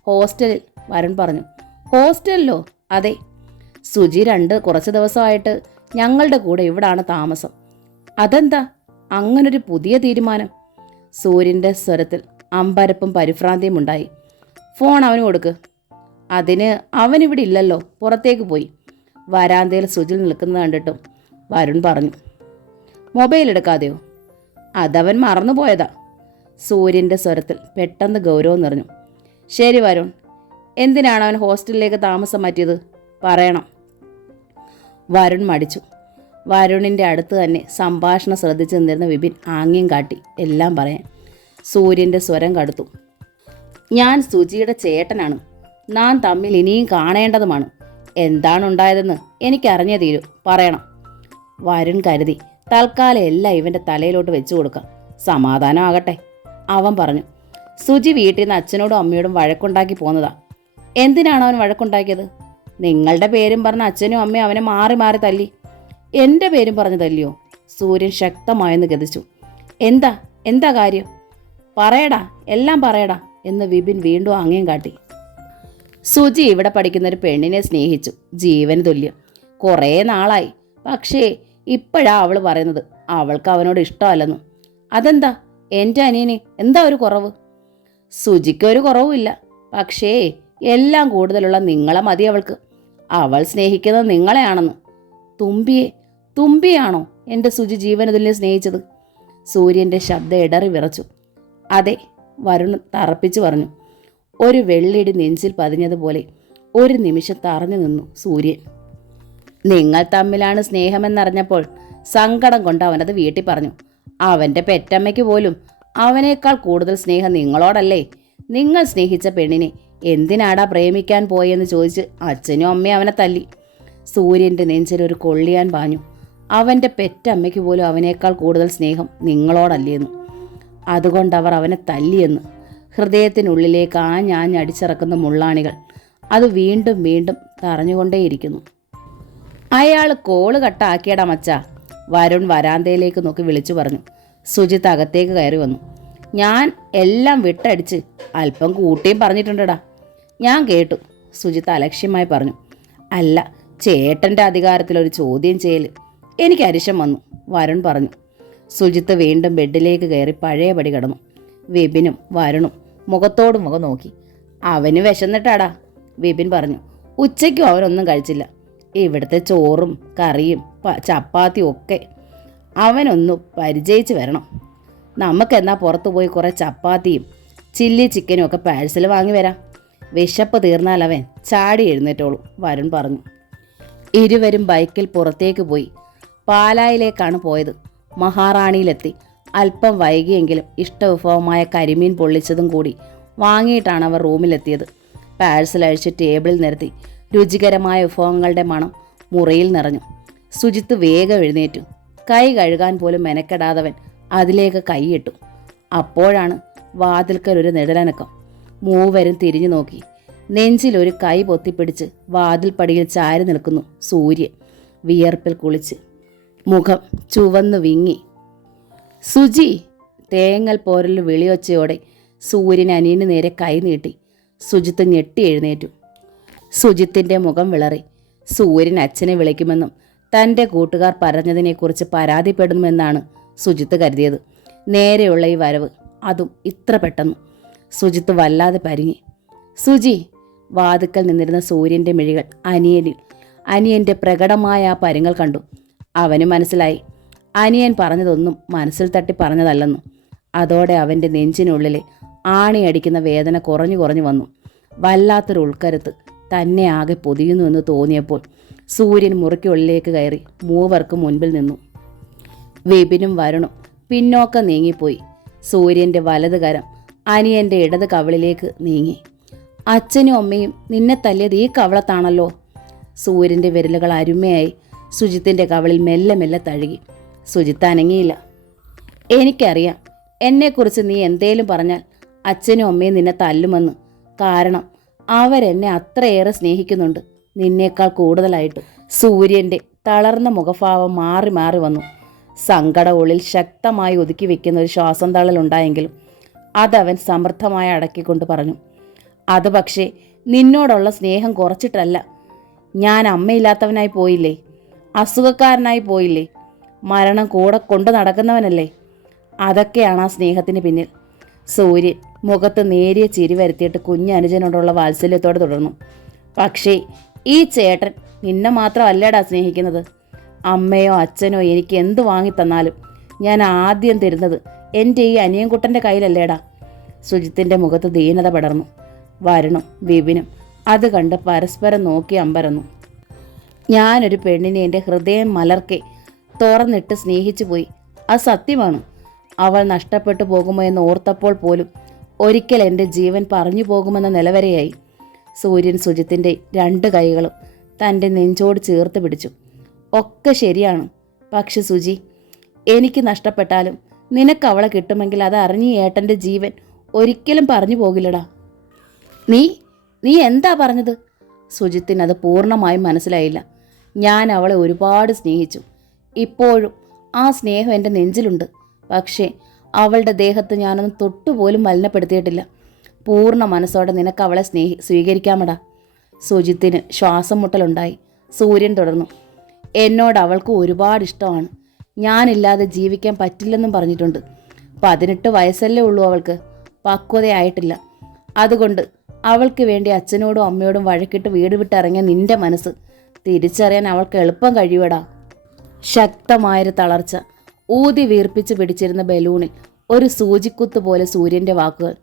ഹോസ്റ്റലിൽ, വരുൺ പറഞ്ഞു. ഹോസ്റ്റലിലോ? അതെ. സുജി കുറച്ച് ദിവസമായിട്ട് ഞങ്ങളുടെ കൂടെ ഇവിടാണ് താമസം. അതെന്താ അങ്ങനൊരു പുതിയ തീരുമാനം? സൂര്യൻ്റെ സ്വരത്തിൽ അമ്പരപ്പും പരിഭ്രാന്തിയും ഉണ്ടായി. ഫോൺ അവന് കൊടുക്ക്. അതിന് അവനിവിടെ ഇല്ലല്ലോ, പുറത്തേക്ക് പോയി. വരാന്തയിൽ സുജിൽ നിൽക്കുന്നത് കണ്ടിട്ടും വരുൺ പറഞ്ഞു. മൊബൈൽ എടുക്കാതെയോ? അതവൻ മറന്നുപോയതാ. സൂര്യൻ്റെ സ്വരത്തിൽ പെട്ടെന്ന് ഗൗരവം നിറഞ്ഞു. ശരി വരുൺ, എന്തിനാണ് അവൻ ഹോസ്റ്റലിലേക്ക് താമസം മാറ്റിയത്? പറയണം. വരുൺ മടിച്ചു. വരുണിൻ്റെ അടുത്ത് തന്നെ സംഭാഷണം ശ്രദ്ധിച്ചു നിന്നിരുന്ന വിപിൻ ആംഗ്യം കാട്ടി എല്ലാം പറയാൻ. സൂര്യൻ്റെ സ്വരം കടുത്തു. ഞാൻ സുജിയുടെ ചേട്ടനാണ്. നാം തമ്മിൽ ഇനിയും കാണേണ്ടതുമാണ്. എന്താണുണ്ടായതെന്ന് എനിക്കറിഞ്ഞേ തീരൂ, പറയണം. വരുൺ കരുതി തൽക്കാലം എല്ലാം ഇവൻ്റെ തലയിലോട്ട് വെച്ചു കൊടുക്കാം, സമാധാനം ആകട്ടെ. അവൻ പറഞ്ഞു. സുജി വീട്ടിൽ നിന്ന് അച്ഛനോടും അമ്മയോടും വഴക്കുണ്ടാക്കി പോന്നതാ. എന്തിനാണ് അവൻ വഴക്കുണ്ടാക്കിയത്? നിങ്ങളുടെ പേരും പറഞ്ഞ അച്ഛനും അമ്മയും അവനെ മാറി മാറി തല്ലി. എൻ്റെ പേരും പറഞ്ഞ് തല്ലിയോ? സൂര്യൻ ശക്തമായെന്ന് ഗതിച്ചു. എന്താ കാര്യം? പറയടാ, എല്ലാം പറയടാ എന്ന് വിപിൻ വീണ്ടും ആംഗ്യം കാട്ടി. സുജി ഇവിടെ പഠിക്കുന്നൊരു പെണ്ണിനെ സ്നേഹിച്ചു, ജീവന് തുല്യം. കുറേ നാളായി. പക്ഷേ ഇപ്പോഴാ അവൾ പറയുന്നത് അവൾക്ക് അവനോട് ഇഷ്ടമല്ലെന്ന്. അതെന്താ? എൻ്റെ അനിയന് എന്താ ഒരു കുറവ്? സുജിക്ക് ഒരു കുറവുമില്ല. പക്ഷേ എല്ലാം കൂടുതലുള്ള നിങ്ങളെ മതി അവൾക്ക്. അവൾ സ്നേഹിക്കുന്നത് നിങ്ങളെയാണെന്ന്. തുമ്പിയാണോ എൻ്റെ സുജി ജീവനതുല്യം സ്നേഹിച്ചത്? സൂര്യൻ്റെ ശബ്ദം ഇടറി വിറച്ചു. അതെ, വരുൺ തറപ്പിച്ചു പറഞ്ഞു. ഒരു വെള്ളിടി നെഞ്ചിൽ പതിഞ്ഞതുപോലെ ഒരു നിമിഷം തറഞ്ഞു നിന്നു സൂര്യൻ. നിങ്ങൾ തമ്മിലാണ് സ്നേഹമെന്നറിഞ്ഞപ്പോൾ സങ്കടം കൊണ്ട് അവനത് വീട്ടിൽ പറഞ്ഞു. അവൻ്റെ പെറ്റമ്മയ്ക്ക് പോലും അവനേക്കാൾ കൂടുതൽ സ്നേഹം നിങ്ങളോടല്ലേ? നിങ്ങൾ സ്നേഹിച്ച പെണ്ണിനെ എന്തിനാടാ പ്രേമിക്കാൻ പോയെന്ന് ചോദിച്ച് അച്ഛനും അമ്മയും അവനെ തല്ലി. സൂര്യൻ്റെ നെഞ്ചിലൊരു കൊള്ളിയാൻ പാഞ്ഞു. അവൻ്റെ പെറ്റമ്മയ്ക്ക് പോലും അവനേക്കാൾ കൂടുതൽ സ്നേഹം നിങ്ങളോടല്ലേന്ന്. അതുകൊണ്ടവർ അവനെ തല്ലിയെന്ന്. ഹൃദയത്തിനുള്ളിലേക്ക് ആഞ്ഞടിച്ചിറക്കുന്ന മുള്ളാണികൾ അത് വീണ്ടും വീണ്ടും തറഞ്ഞുകൊണ്ടേയിരിക്കുന്നു. അയാൾ കോള് കട്ടാക്കിയടാ മച്ചാ, വരുൺ വരാന്തയിലേക്ക് നോക്കി വിളിച്ചു പറഞ്ഞു. സുജിത്ത് അകത്തേക്ക് കയറി വന്നു. ഞാൻ എല്ലാം വിട്ടടിച്ച് അല്പം കൂട്ടിയും പറഞ്ഞിട്ടുണ്ടടാ. ഞാൻ കേട്ടു, സുജിത്ത് അലക്ഷ്യമായി പറഞ്ഞു. അല്ല, ചേട്ടൻ്റെ അധികാരത്തിലൊരു ചോദ്യം ചെയ്യൽ എനിക്ക് അരിശം വന്നു, വരുൺ പറഞ്ഞു. സുജിത്ത് വീണ്ടും ബെഡിലേക്ക് കയറി പഴയപടി കിടന്നു. വിപിനും വരുണും മുഖത്തോട് മുഖം നോക്കി. അവന് വിശന്നിട്ടാടാ, വിപിൻ പറഞ്ഞു. ഉച്ചയ്ക്കും അവനൊന്നും കഴിച്ചില്ല. ഇവിടുത്തെ ചോറും കറിയും ചപ്പാത്തിയും ഒക്കെ അവനൊന്നു പരിചയിച്ച് വരണം. നമുക്കെന്നാ പുറത്തു പോയി കുറേ ചപ്പാത്തിയും ചില്ലി ചിക്കനും ഒക്കെ പാഴ്സൽ വാങ്ങി വരാം. വിശപ്പ് തീർന്നാൽ അവൻ ചാടി എഴുന്നേറ്റോളൂ, വരുൺ പറഞ്ഞു. ഇരുവരും ബൈക്കിൽ പുറത്തേക്ക് പോയി. പാലായിലേക്കാണ് പോയത്. മഹാറാണിയിലെത്തി. അല്പം വൈകിയെങ്കിലും ഇഷ്ടവിഭവമായ കരിമീൻ പൊള്ളിച്ചതും കൂടി വാങ്ങിയിട്ടാണ് അവർ റൂമിലെത്തിയത്. പാഴ്സൽ അഴിച്ച് ടേബിളിൽ നിരത്തി. രുചികരമായ വിഭവങ്ങളുടെ മണം മുറിയിൽ നിറഞ്ഞു. സുജിത്ത് വേഗം എഴുന്നേറ്റു. കൈ കഴുകാൻ പോലും മെനക്കെടാതവൻ അതിലേക്ക് കൈയിട്ടു. അപ്പോഴാണ് വാതിൽക്കൽ ഒരു നിഴലനക്കം. മൂവരും തിരിഞ്ഞു നോക്കി. നെഞ്ചിലൊരു കൈ പൊത്തിപ്പിടിച്ച് വാതിൽപ്പടിയിൽ ചാരി നിൽക്കുന്നു സൂര്യൻ, വിയർപ്പിൽ കുളിച്ച്. മുഖം ചുവന്നു വിങ്ങി. സുജി! തേങ്ങൽ പോരൽ വിളിയൊച്ചയോടെ സൂര്യൻ അനിയന് നേരെ കൈ നീട്ടി. സുജിത്ത് ഞെട്ടി എഴുന്നേറ്റു. സുജിത്തിൻ്റെ മുഖം വിളറി. സൂര്യൻ അച്ഛനെ വിളിക്കുമെന്നും തൻ്റെ കൂട്ടുകാർ പറഞ്ഞതിനെക്കുറിച്ച് പരാതിപ്പെടുമെന്നാണ് സുജിത്ത് കരുതിയത്. നേരെയുള്ള ഈ വരവ്, അതും ഇത്ര പെട്ടെന്ന്. സുജിത്ത് വല്ലാതെ പരിങ്ങി. സുജി! വാതുക്കൽ നിന്നിരുന്ന സൂര്യൻ്റെ മിഴികൾ അനിയൻ്റെ പ്രകടമായ ആ പരുങ്ങൽ കണ്ടു. അവന് മനസ്സിലായി അനിയൻ പറഞ്ഞതൊന്നും മനസ്സിൽ തട്ടി പറഞ്ഞതല്ലെന്നു. അതോടെ അവൻ്റെ നെഞ്ചിനുള്ളിലെ ആണിയടിക്കുന്ന വേദന കുറഞ്ഞു വന്നു. വല്ലാത്തൊരു ഉൾക്കരുത്ത് തന്നെ ആകെ പൊതിയുന്നുവെന്ന് തോന്നിയപ്പോൾ സൂര്യൻ മുറിക്കുള്ളിലേക്ക് കയറി മൂവർക്ക് മുൻപിൽ നിന്നു. വിപിനും വരുണും പിന്നോക്കം നീങ്ങിപ്പോയി. സൂര്യൻ്റെ വലത് കരം അനിയൻ്റെ ഇടത് കവിളിലേക്ക് നീങ്ങി. അച്ഛനും അമ്മയും നിന്നെ തല്ലിയത് ഈ കവളത്താണല്ലോ. സൂര്യൻ്റെ വിരലുകൾ അരുമയായി സുജിത്തിൻ്റെ കവിളിൽ മെല്ലെ മെല്ലെ തഴുകി. സുജിത്ത് അനങ്ങിയില്ല. എനിക്കറിയാം, എന്നെക്കുറിച്ച് നീ എന്തേലും പറഞ്ഞാൽ അച്ഛനും അമ്മയും നിന്നെ തല്ലുമെന്ന്. കാരണം അവരെന്നെ അത്രയേറെ സ്നേഹിക്കുന്നുണ്ട്, നിന്നേക്കാൾ കൂടുതലായിട്ട്. സൂര്യൻ്റെ തളർന്ന മുഖഭാവം മാറി മാറി വന്നു. സങ്കട ഉള്ളിൽ ശക്തമായി ഒതുക്കി വെക്കുന്ന ഒരു ശ്വാസം തള്ളലുണ്ടായെങ്കിലും അതവൻ സമൃദ്ധമായി അടക്കിക്കൊണ്ട് പറഞ്ഞു. അത് പക്ഷേ നിന്നോടുള്ള സ്നേഹം കുറച്ചിട്ടല്ല. ഞാൻ അമ്മയില്ലാത്തവനായി പോയില്ലേ, അസുഖക്കാരനായി പോയില്ലേ, മരണം കൂടെ കൊണ്ട് നടക്കുന്നവനല്ലേ. അതൊക്കെയാണ് ആ സ്നേഹത്തിന് പിന്നിൽ. സൂര്യൻ മുഖത്ത് നേരിയ ചിരി വരുത്തിയിട്ട് കുഞ്ഞനുജനോടുള്ള വാത്സല്യത്തോടെ തുടർന്നു. പക്ഷേ ഈ ചേട്ടൻ നിന്നെ മാത്രമല്ലടാ സ്നേഹിക്കുന്നത്. അമ്മയോ അച്ഛനോ എനിക്ക് എന്തു വാങ്ങിത്തന്നാലും ഞാൻ ആദ്യം തരുന്നത് എൻ്റെ ഈ അനിയൻകുട്ടൻ്റെ കയ്യിലല്ലേടാ. സുജിത്തിൻ്റെ മുഖത്ത് ദീനത പടർന്നു. വരുണും വിപിനും അത് കണ്ട് പരസ്പരം നോക്കി അമ്പരന്നു. ഞാനൊരു പെണ്ണിനെ എൻ്റെ ഹൃദയം മലർക്കെ തുറന്നിട്ട് സ്നേഹിച്ചു പോയി. അത് സത്യമാണ്. അവൾ നഷ്ടപ്പെട്ടു പോകുമോ എന്ന് ഓർത്തപ്പോൾ പോലും ഒരിക്കൽ എൻ്റെ ജീവൻ പറഞ്ഞു പോകുമെന്ന നിലവരെയായി. സൂര്യൻ സുജിത്തിൻ്റെ 2 കൈകളും തൻ്റെ നെഞ്ചോട് ചേർത്ത് പിടിച്ചു. ഒക്കെ ശരിയാണ്. പക്ഷെ സുജി, എനിക്ക് നഷ്ടപ്പെട്ടാലും നിനക്ക് അവളെ കിട്ടുമെങ്കിൽ അത് അറിഞ്ഞ് ഏട്ടൻ്റെ ജീവൻ ഒരിക്കലും പറഞ്ഞു പോകില്ലടാ. നീ എന്താ പറഞ്ഞത്? സുജിത്തിന് അത് പൂർണ്ണമായും മനസ്സിലായില്ല. ഞാൻ അവളെ ഒരുപാട് സ്നേഹിച്ചു. ഇപ്പോഴും ആ സ്നേഹം എൻ്റെ നെഞ്ചിലുണ്ട്. പക്ഷേ അവളുടെ ദേഹത്ത് ഞാനൊന്നും തൊട്ടുപോലും മലിനപ്പെടുത്തിയിട്ടില്ല. പൂർണ്ണ മനസ്സോടെ നിനക്ക് അവളെ സ്വീകരിക്കാമടാ. സുജിത്തിന് ശ്വാസം മുട്ടലുണ്ടായി. സൂര്യൻ തുടർന്നു. എന്നോട് അവൾക്ക് ഒരുപാട് ഇഷ്ടമാണ്. ഞാനില്ലാതെ ജീവിക്കാൻ പറ്റില്ലെന്നും പറഞ്ഞിട്ടുണ്ട്. 18 വയസ്സല്ലേ ഉള്ളൂ അവൾക്ക്, പക്വതയായിട്ടില്ല. അതുകൊണ്ട് അവൾക്ക് വേണ്ടി അച്ഛനോടും അമ്മയോടും വഴക്കിട്ട് വീട് വിട്ടിറങ്ങിയ നിന്റെ മനസ്സ് തിരിച്ചറിയാൻ അവൾക്ക് എളുപ്പം കഴിയുവടാ. ശക്തമായൊരു തളർച്ച. ഊതി വീർപ്പിച്ച് പിടിച്ചിരുന്ന ബലൂണിൽ ഒരു സൂചിക്കുത്ത് പോലെ സൂര്യൻ്റെ വാക്കുകൾ.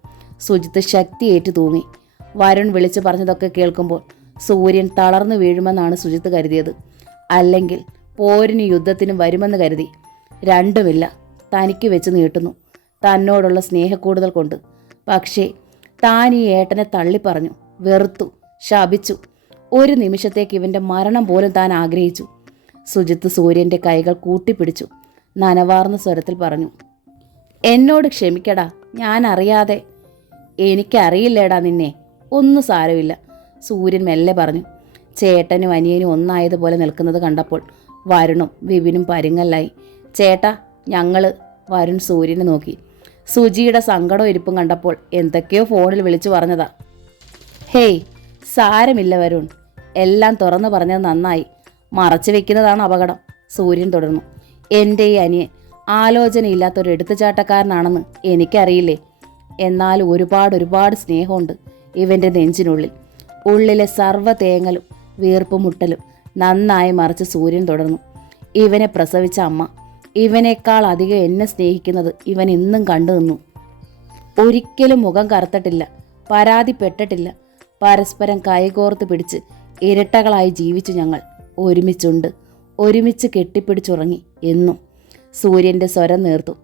സുജിത്ത് ശക്തിയേറ്റു തൂങ്ങി. വരുൺ വിളിച്ചു പറഞ്ഞതൊക്കെ കേൾക്കുമ്പോൾ സൂര്യൻ തളർന്നു വീഴുമെന്നാണ് സുജിത്ത് കരുതിയത്. അല്ലെങ്കിൽ പോരിനും യുദ്ധത്തിനും വരുമെന്ന് കരുതി. രണ്ടുമില്ല. തനിക്ക് വെച്ച് നീട്ടുന്നു, തന്നോടുള്ള സ്നേഹക്കൂടുതൽ കൊണ്ട്. പക്ഷേ താൻ ഈ ഏട്ടനെ തള്ളിപ്പറഞ്ഞു, വെറുത്തു, ശപിച്ചു. ഒരു നിമിഷത്തേക്ക് ഇവൻ്റെ മരണം പോലും താൻ ആഗ്രഹിച്ചു. സുജിത്ത് സൂര്യൻ്റെ കൈകൾ കൂട്ടിപ്പിടിച്ചു. നനവാർന്ന സ്വരത്തിൽ പറഞ്ഞു, എന്നോട് ക്ഷമിക്കടാ, ഞാൻ അറിയാതെ. എനിക്കറിയില്ലേടാ നിന്നെ. ഒന്നും സാരമില്ല, സൂര്യൻ മെല്ലെ പറഞ്ഞു. ചേട്ടനും അനിയനും ഒന്നായതുപോലെ നിൽക്കുന്നത് കണ്ടപ്പോൾ വരുണും വിപിനും പരുങ്ങല്ലായി. ചേട്ടാ ഞങ്ങൾ. വരുൺ സൂര്യനെ നോക്കി. സുജിയുടെ സങ്കടവും ഇരിപ്പും കണ്ടപ്പോൾ എന്തൊക്കെയോ ഫോണിൽ വിളിച്ചു പറഞ്ഞതാ. ഹേയ് സാരമില്ല വരുൺ, എല്ലാം തുറന്നു പറഞ്ഞത് നന്നായി. മറച്ചു വെക്കുന്നതാണ് അപകടം. സൂര്യൻ തുടർന്നു. എൻ്റെ ഈ അനിയൻ ആലോചനയില്ലാത്തൊരു എടുത്തുചാട്ടക്കാരനാണെന്ന് എനിക്കറിയില്ലേ. എന്നാൽ ഒരുപാട് സ്നേഹമുണ്ട് ഇവൻ്റെ നെഞ്ചിനുള്ളിൽ. ഉള്ളിലെ സർവ്വ തേങ്ങലും വീർപ്പും മുട്ടലും നന്നായി മറച്ച് സൂര്യൻ തുടർന്നു. ഇവനെ പ്രസവിച്ച അമ്മ ഇവനേക്കാൾ അധികം എന്നെ സ്നേഹിക്കുന്നത് ഇവൻ ഇന്നും കണ്ടു നിന്നു. ഒരിക്കലും മുഖം കറുത്തിട്ടില്ല, പരാതിപ്പെട്ടിട്ടില്ല. പരസ്പരം കൈകോർത്ത് പിടിച്ച് ഇരട്ടകളായി ജീവിച്ചു ഞങ്ങൾ. ഒരുമിച്ചുണ്ട്, ഒരുമിച്ച് കെട്ടിപ്പിടിച്ചുറങ്ങി എന്നും. സൂര്യൻ്റെ സ്വരം നേർത്തു.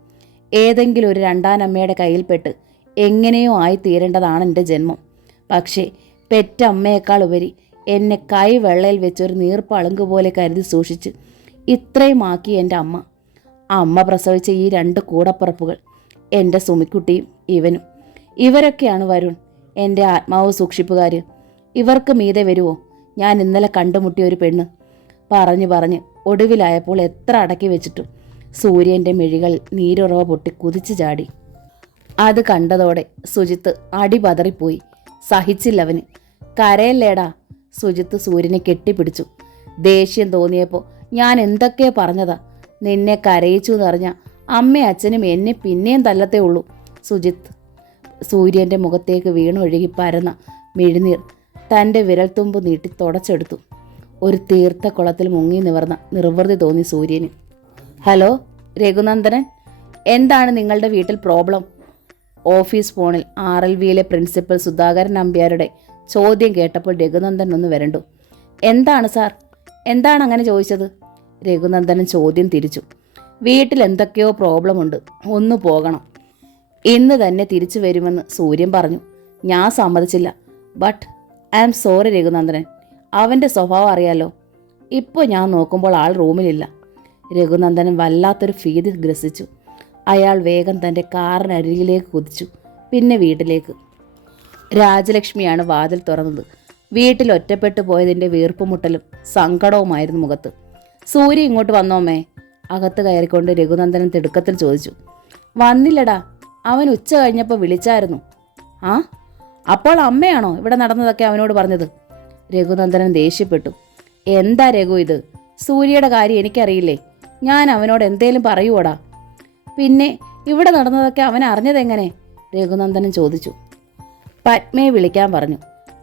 ഏതെങ്കിലും ഒരു രണ്ടാനമ്മയുടെ കയ്യിൽപ്പെട്ട് എങ്ങനെയോ ആയിത്തീരേണ്ടതാണ് എൻ്റെ ജന്മം. പക്ഷേ പെറ്റമ്മയേക്കാൾ ഉപരി എന്നെ കൈ വെള്ളയിൽ വെച്ചൊരു നീർപ്പളുങ്ക് പോലെ കരുതി സൂക്ഷിച്ച് ഇത്രയുമാക്കി എൻ്റെ അമ്മ. അമ്മ പ്രസവിച്ച ഈ 2 കൂടപ്പിറപ്പുകൾ, എൻ്റെ സുമിക്കുട്ടിയും ഇവനും. ഇവരൊക്കെയാണ് വരുൺ, എൻ്റെ ആത്മാവ് സൂക്ഷിപ്പുകാർ. ഇവർക്ക് മീതെ വരുമോ ഞാൻ ഇന്നലെ കണ്ടുമുട്ടിയ ഒരു പെണ്ണ്? പറഞ്ഞ് ഒടുവിലായപ്പോൾ എത്ര അടക്കി വെച്ചിട്ടും സൂര്യൻ്റെ മിഴികൾ നീരുറവ പൊട്ടി കുതിച്ചു ചാടി. അത് കണ്ടതോടെ സുജിത്ത് അടിപതറിപ്പോയി. സഹിച്ചില്ലവന്. കരയല്ലേടാ. സുജിത്ത് സൂര്യനെ കെട്ടിപ്പിടിച്ചു. ദേഷ്യം തോന്നിയപ്പോൾ ഞാൻ എന്തൊക്കെയോ പറഞ്ഞതാ. നിന്നെ കരയിച്ചു എന്നറിഞ്ഞ അമ്മയും അച്ഛനും എന്നെ പിന്നെയും തല്ലത്തേ ഉള്ളൂ. സുജിത്ത് സൂര്യൻ്റെ മുഖത്തേക്ക് വീണൊഴുകി പരന്ന മിഴിനീർ തൻ്റെ വിരൽത്തുമ്പ് നീട്ടി തുടച്ചെടുത്തു. ഒരു തീർത്ത കുളത്തിൽ മുങ്ങി നിവർന്ന നിർവൃതി തോന്നി സൂര്യന്. ഹലോ രഘുനന്ദനൻ, എന്താണ് നിങ്ങളുടെ വീട്ടിൽ പ്രോബ്ലം? ഓഫീസ് ഫോണിൽ RLVയിലെ പ്രിൻസിപ്പൽ സുധാകരൻ നമ്പ്യാരുടെ ചോദ്യം കേട്ടപ്പോൾ രഘുനന്ദൻ ഒന്ന് വരണ്ടു. എന്താണ് സാർ, എന്താണ് അങ്ങനെ ചോദിച്ചത്? രഘുനന്ദനൻ ചോദ്യം തിരിച്ചു. വീട്ടിൽ എന്തൊക്കെയോ പ്രോബ്ലം ഉണ്ട്, ഒന്ന് പോകണം. ഇന്ന് തന്നെ തിരിച്ചു വരുമെന്ന് സൂര്യൻ പറഞ്ഞു. ഞാൻ സമ്മതിച്ചില്ല. But I am sorry Raghunandanan, അവൻ്റെ സ്വഭാവം അറിയാലോ. ഇപ്പോൾ ഞാൻ നോക്കുമ്പോൾ ആൾ റൂമിലില്ല. രഘുനന്ദനൻ വല്ലാത്തൊരു ഭീതി ഗ്രസിച്ചു. അയാൾ വേഗം തൻ്റെ കാറിനരികിലേക്ക് കുതിച്ചു. പിന്നെ വീട്ടിലേക്ക്. രാജലക്ഷ്മിയാണ് വാതിൽ തുറന്നത്. വീട്ടിൽ ഒറ്റപ്പെട്ടു പോയതിൻ്റെ വീർപ്പുമുട്ടലും സങ്കടവുമായിരുന്നു മുഖത്ത്. സൂര്യ ഇങ്ങോട്ട് വന്നോമേ? അകത്ത് കയറിക്കൊണ്ട് രഘുനന്ദനൻ തിടുക്കത്തിൽ ചോദിച്ചു. വന്നില്ലടാ, അവൻ ഉച്ച കഴിഞ്ഞപ്പോൾ വിളിച്ചായിരുന്നു. ആ, അപ്പോൾ അമ്മയാണോ ഇവിടെ നടന്നതൊക്കെ അവനോട് പറഞ്ഞത്? രഘുനന്ദനൻ ദേഷ്യപ്പെട്ടു. എന്താ രഘു ഇത്? സൂര്യയുടെ കാര്യം എനിക്കറിയില്ലേ? ഞാൻ അവനോട് എന്തേലും പറയുവോടാ? പിന്നെ ഇവിടെ നടന്നതൊക്കെ അവൻ അറിഞ്ഞതെങ്ങനെ? രഘുനന്ദനൻ ചോദിച്ചു. പത്മയെ വിളിക്കാൻ പറഞ്ഞു.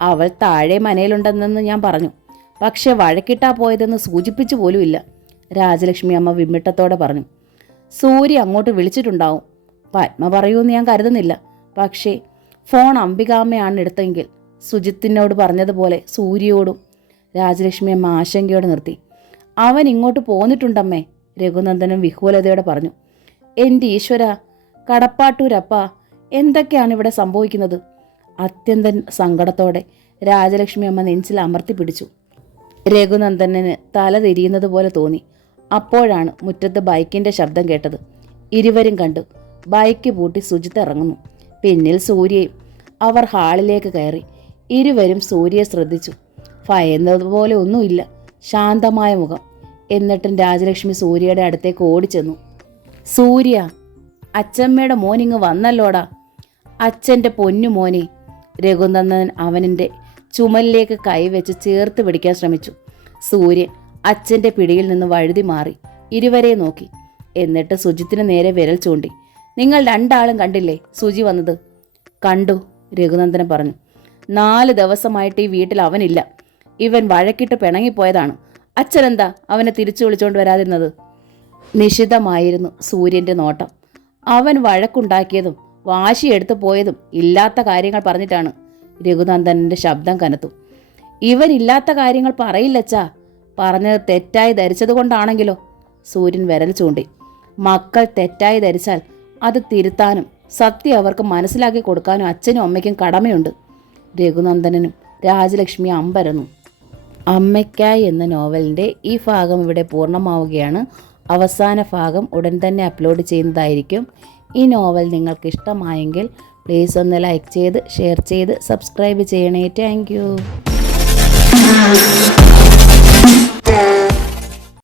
അവൾ താഴെ മനയിലുണ്ടെന്ന് ഞാൻ പറഞ്ഞു. പക്ഷെ വഴക്കിട്ടാ പോയതെന്ന് സൂചിപ്പിച്ചു പോലുമില്ല. രാജലക്ഷ്മി അമ്മ വിമ്മിട്ടത്തോടെ പറഞ്ഞു. സൂര്യ അങ്ങോട്ട് വിളിച്ചിട്ടുണ്ടാവും. പത്മ പറയൂന്ന് ഞാൻ കരുതുന്നില്ല. പക്ഷേ ഫോൺ അംബികാമ്മയാണ് എടുത്തെങ്കിൽ സുജിത്തിനോട് പറഞ്ഞതുപോലെ സൂര്യയോടും. രാജലക്ഷ്മി അമ്മ ആശങ്കയോടെ നിർത്തി. അവൻ ഇങ്ങോട്ട് പോന്നിട്ടുണ്ടമ്മേ, രഘുനന്ദനൻ വിഹ്വലതയോടെ പറഞ്ഞു. എൻ്റെ ഈശ്വര, കടപ്പാട്ടൂരപ്പ, എന്തൊക്കെയാണ് ഇവിടെ സംഭവിക്കുന്നത്? അത്യന്തൻ സങ്കടത്തോടെ രാജലക്ഷ്മി അമ്മ നെഞ്ചിൽ അമർത്തി പിടിച്ചു. രഘുനന്ദനന് തല തിരിയുന്നത് പോലെ തോന്നി. അപ്പോഴാണ് മുറ്റത്ത് ബൈക്കിൻ്റെ ശബ്ദം കേട്ടത്. ഇരുവരും കണ്ടു. ബൈക്ക് പൂട്ടി സുജിത്ത് ഇറങ്ങുന്നു. പിന്നിൽ സൂര്യയും. അവർ ഹാളിലേക്ക് കയറി. ഇരുവരും സൂര്യയെ ശ്രദ്ധിച്ചു. ഭയന്നതുപോലെ ഒന്നുമില്ല, ശാന്തമായ മുഖം. എന്നിട്ടും രാജലക്ഷ്മി സൂര്യയുടെ അടുത്തേക്ക് ഓടിച്ചെന്നു. സൂര്യ, അച്ചമ്മയുടെ മോനിങ്ങ് വന്നല്ലോടാ. അച്ഛൻ്റെ പൊന്നു മോനെ. രഘുനന്ദനൻ അവനിൻ്റെ ചുമലിലേക്ക് കൈവച്ച് ചേർത്ത് പിടിക്കാൻ ശ്രമിച്ചു. സൂര്യൻ അച്ഛൻ്റെ പിടിയിൽ നിന്ന് വഴുതി മാറി ഇരുവരെ നോക്കി. എന്നിട്ട് സുജിത്തിന് നേരെ വിരൽ ചൂണ്ടി. നിങ്ങൾ 2 ആളും കണ്ടില്ലേ സുജി വന്നത്? കണ്ടു, രഘുനന്ദനൻ പറഞ്ഞു. 4 ദിവസമായിട്ട് ഈ വീട്ടിൽ അവനില്ല. ഇവൻ വഴക്കിട്ട് പിണങ്ങിപ്പോയതാണ്. അച്ഛനെന്താ അവനെ തിരിച്ചു വിളിച്ചോണ്ട് വരാതിരുന്നത്? നിശിതമായിരുന്നു സൂര്യൻ്റെ നോട്ടം. അവൻ വഴക്കുണ്ടാക്കിയതും വാശിയെടുത്തു പോയതും ഇല്ലാത്ത കാര്യങ്ങൾ പറഞ്ഞിട്ടാണ്. രഘുനന്ദനൻ്റെ ശബ്ദം കനത്തു. ഇവനില്ലാത്ത കാര്യങ്ങൾ പറയില്ലച്ചാ. പറഞ്ഞത് തെറ്റായി ധരിച്ചത് കൊണ്ടാണെങ്കിലോ? സൂര്യൻ വിരൽ ചൂണ്ടി. മക്കൾ തെറ്റായി ധരിച്ചാൽ അത് തിരുത്താനും സത്യം അവർക്ക് മനസ്സിലാക്കി കൊടുക്കാനും അച്ഛനും അമ്മയ്ക്കും കടമയുണ്ട്. രഘുനന്ദനനും രാജലക്ഷ്മി അമ്പരന്നു. അമ്മയ്ക്കായി എന്ന നോവലിൻ്റെ ഈ ഭാഗം ഇവിടെ പൂർണ്ണമാവുകയാണ്. അവസാന ഭാഗം ഉടൻ തന്നെ അപ്ലോഡ് ചെയ്യുന്നതായിരിക്കും. ഈ നോവൽ നിങ്ങൾക്ക് ഇഷ്ടമായെങ്കിൽ പ്ലീസ് ഒന്ന് ലൈക്ക് ചെയ്ത് ഷെയർ ചെയ്ത് സബ്സ്ക്രൈബ് ചെയ്യണേ. Thank you.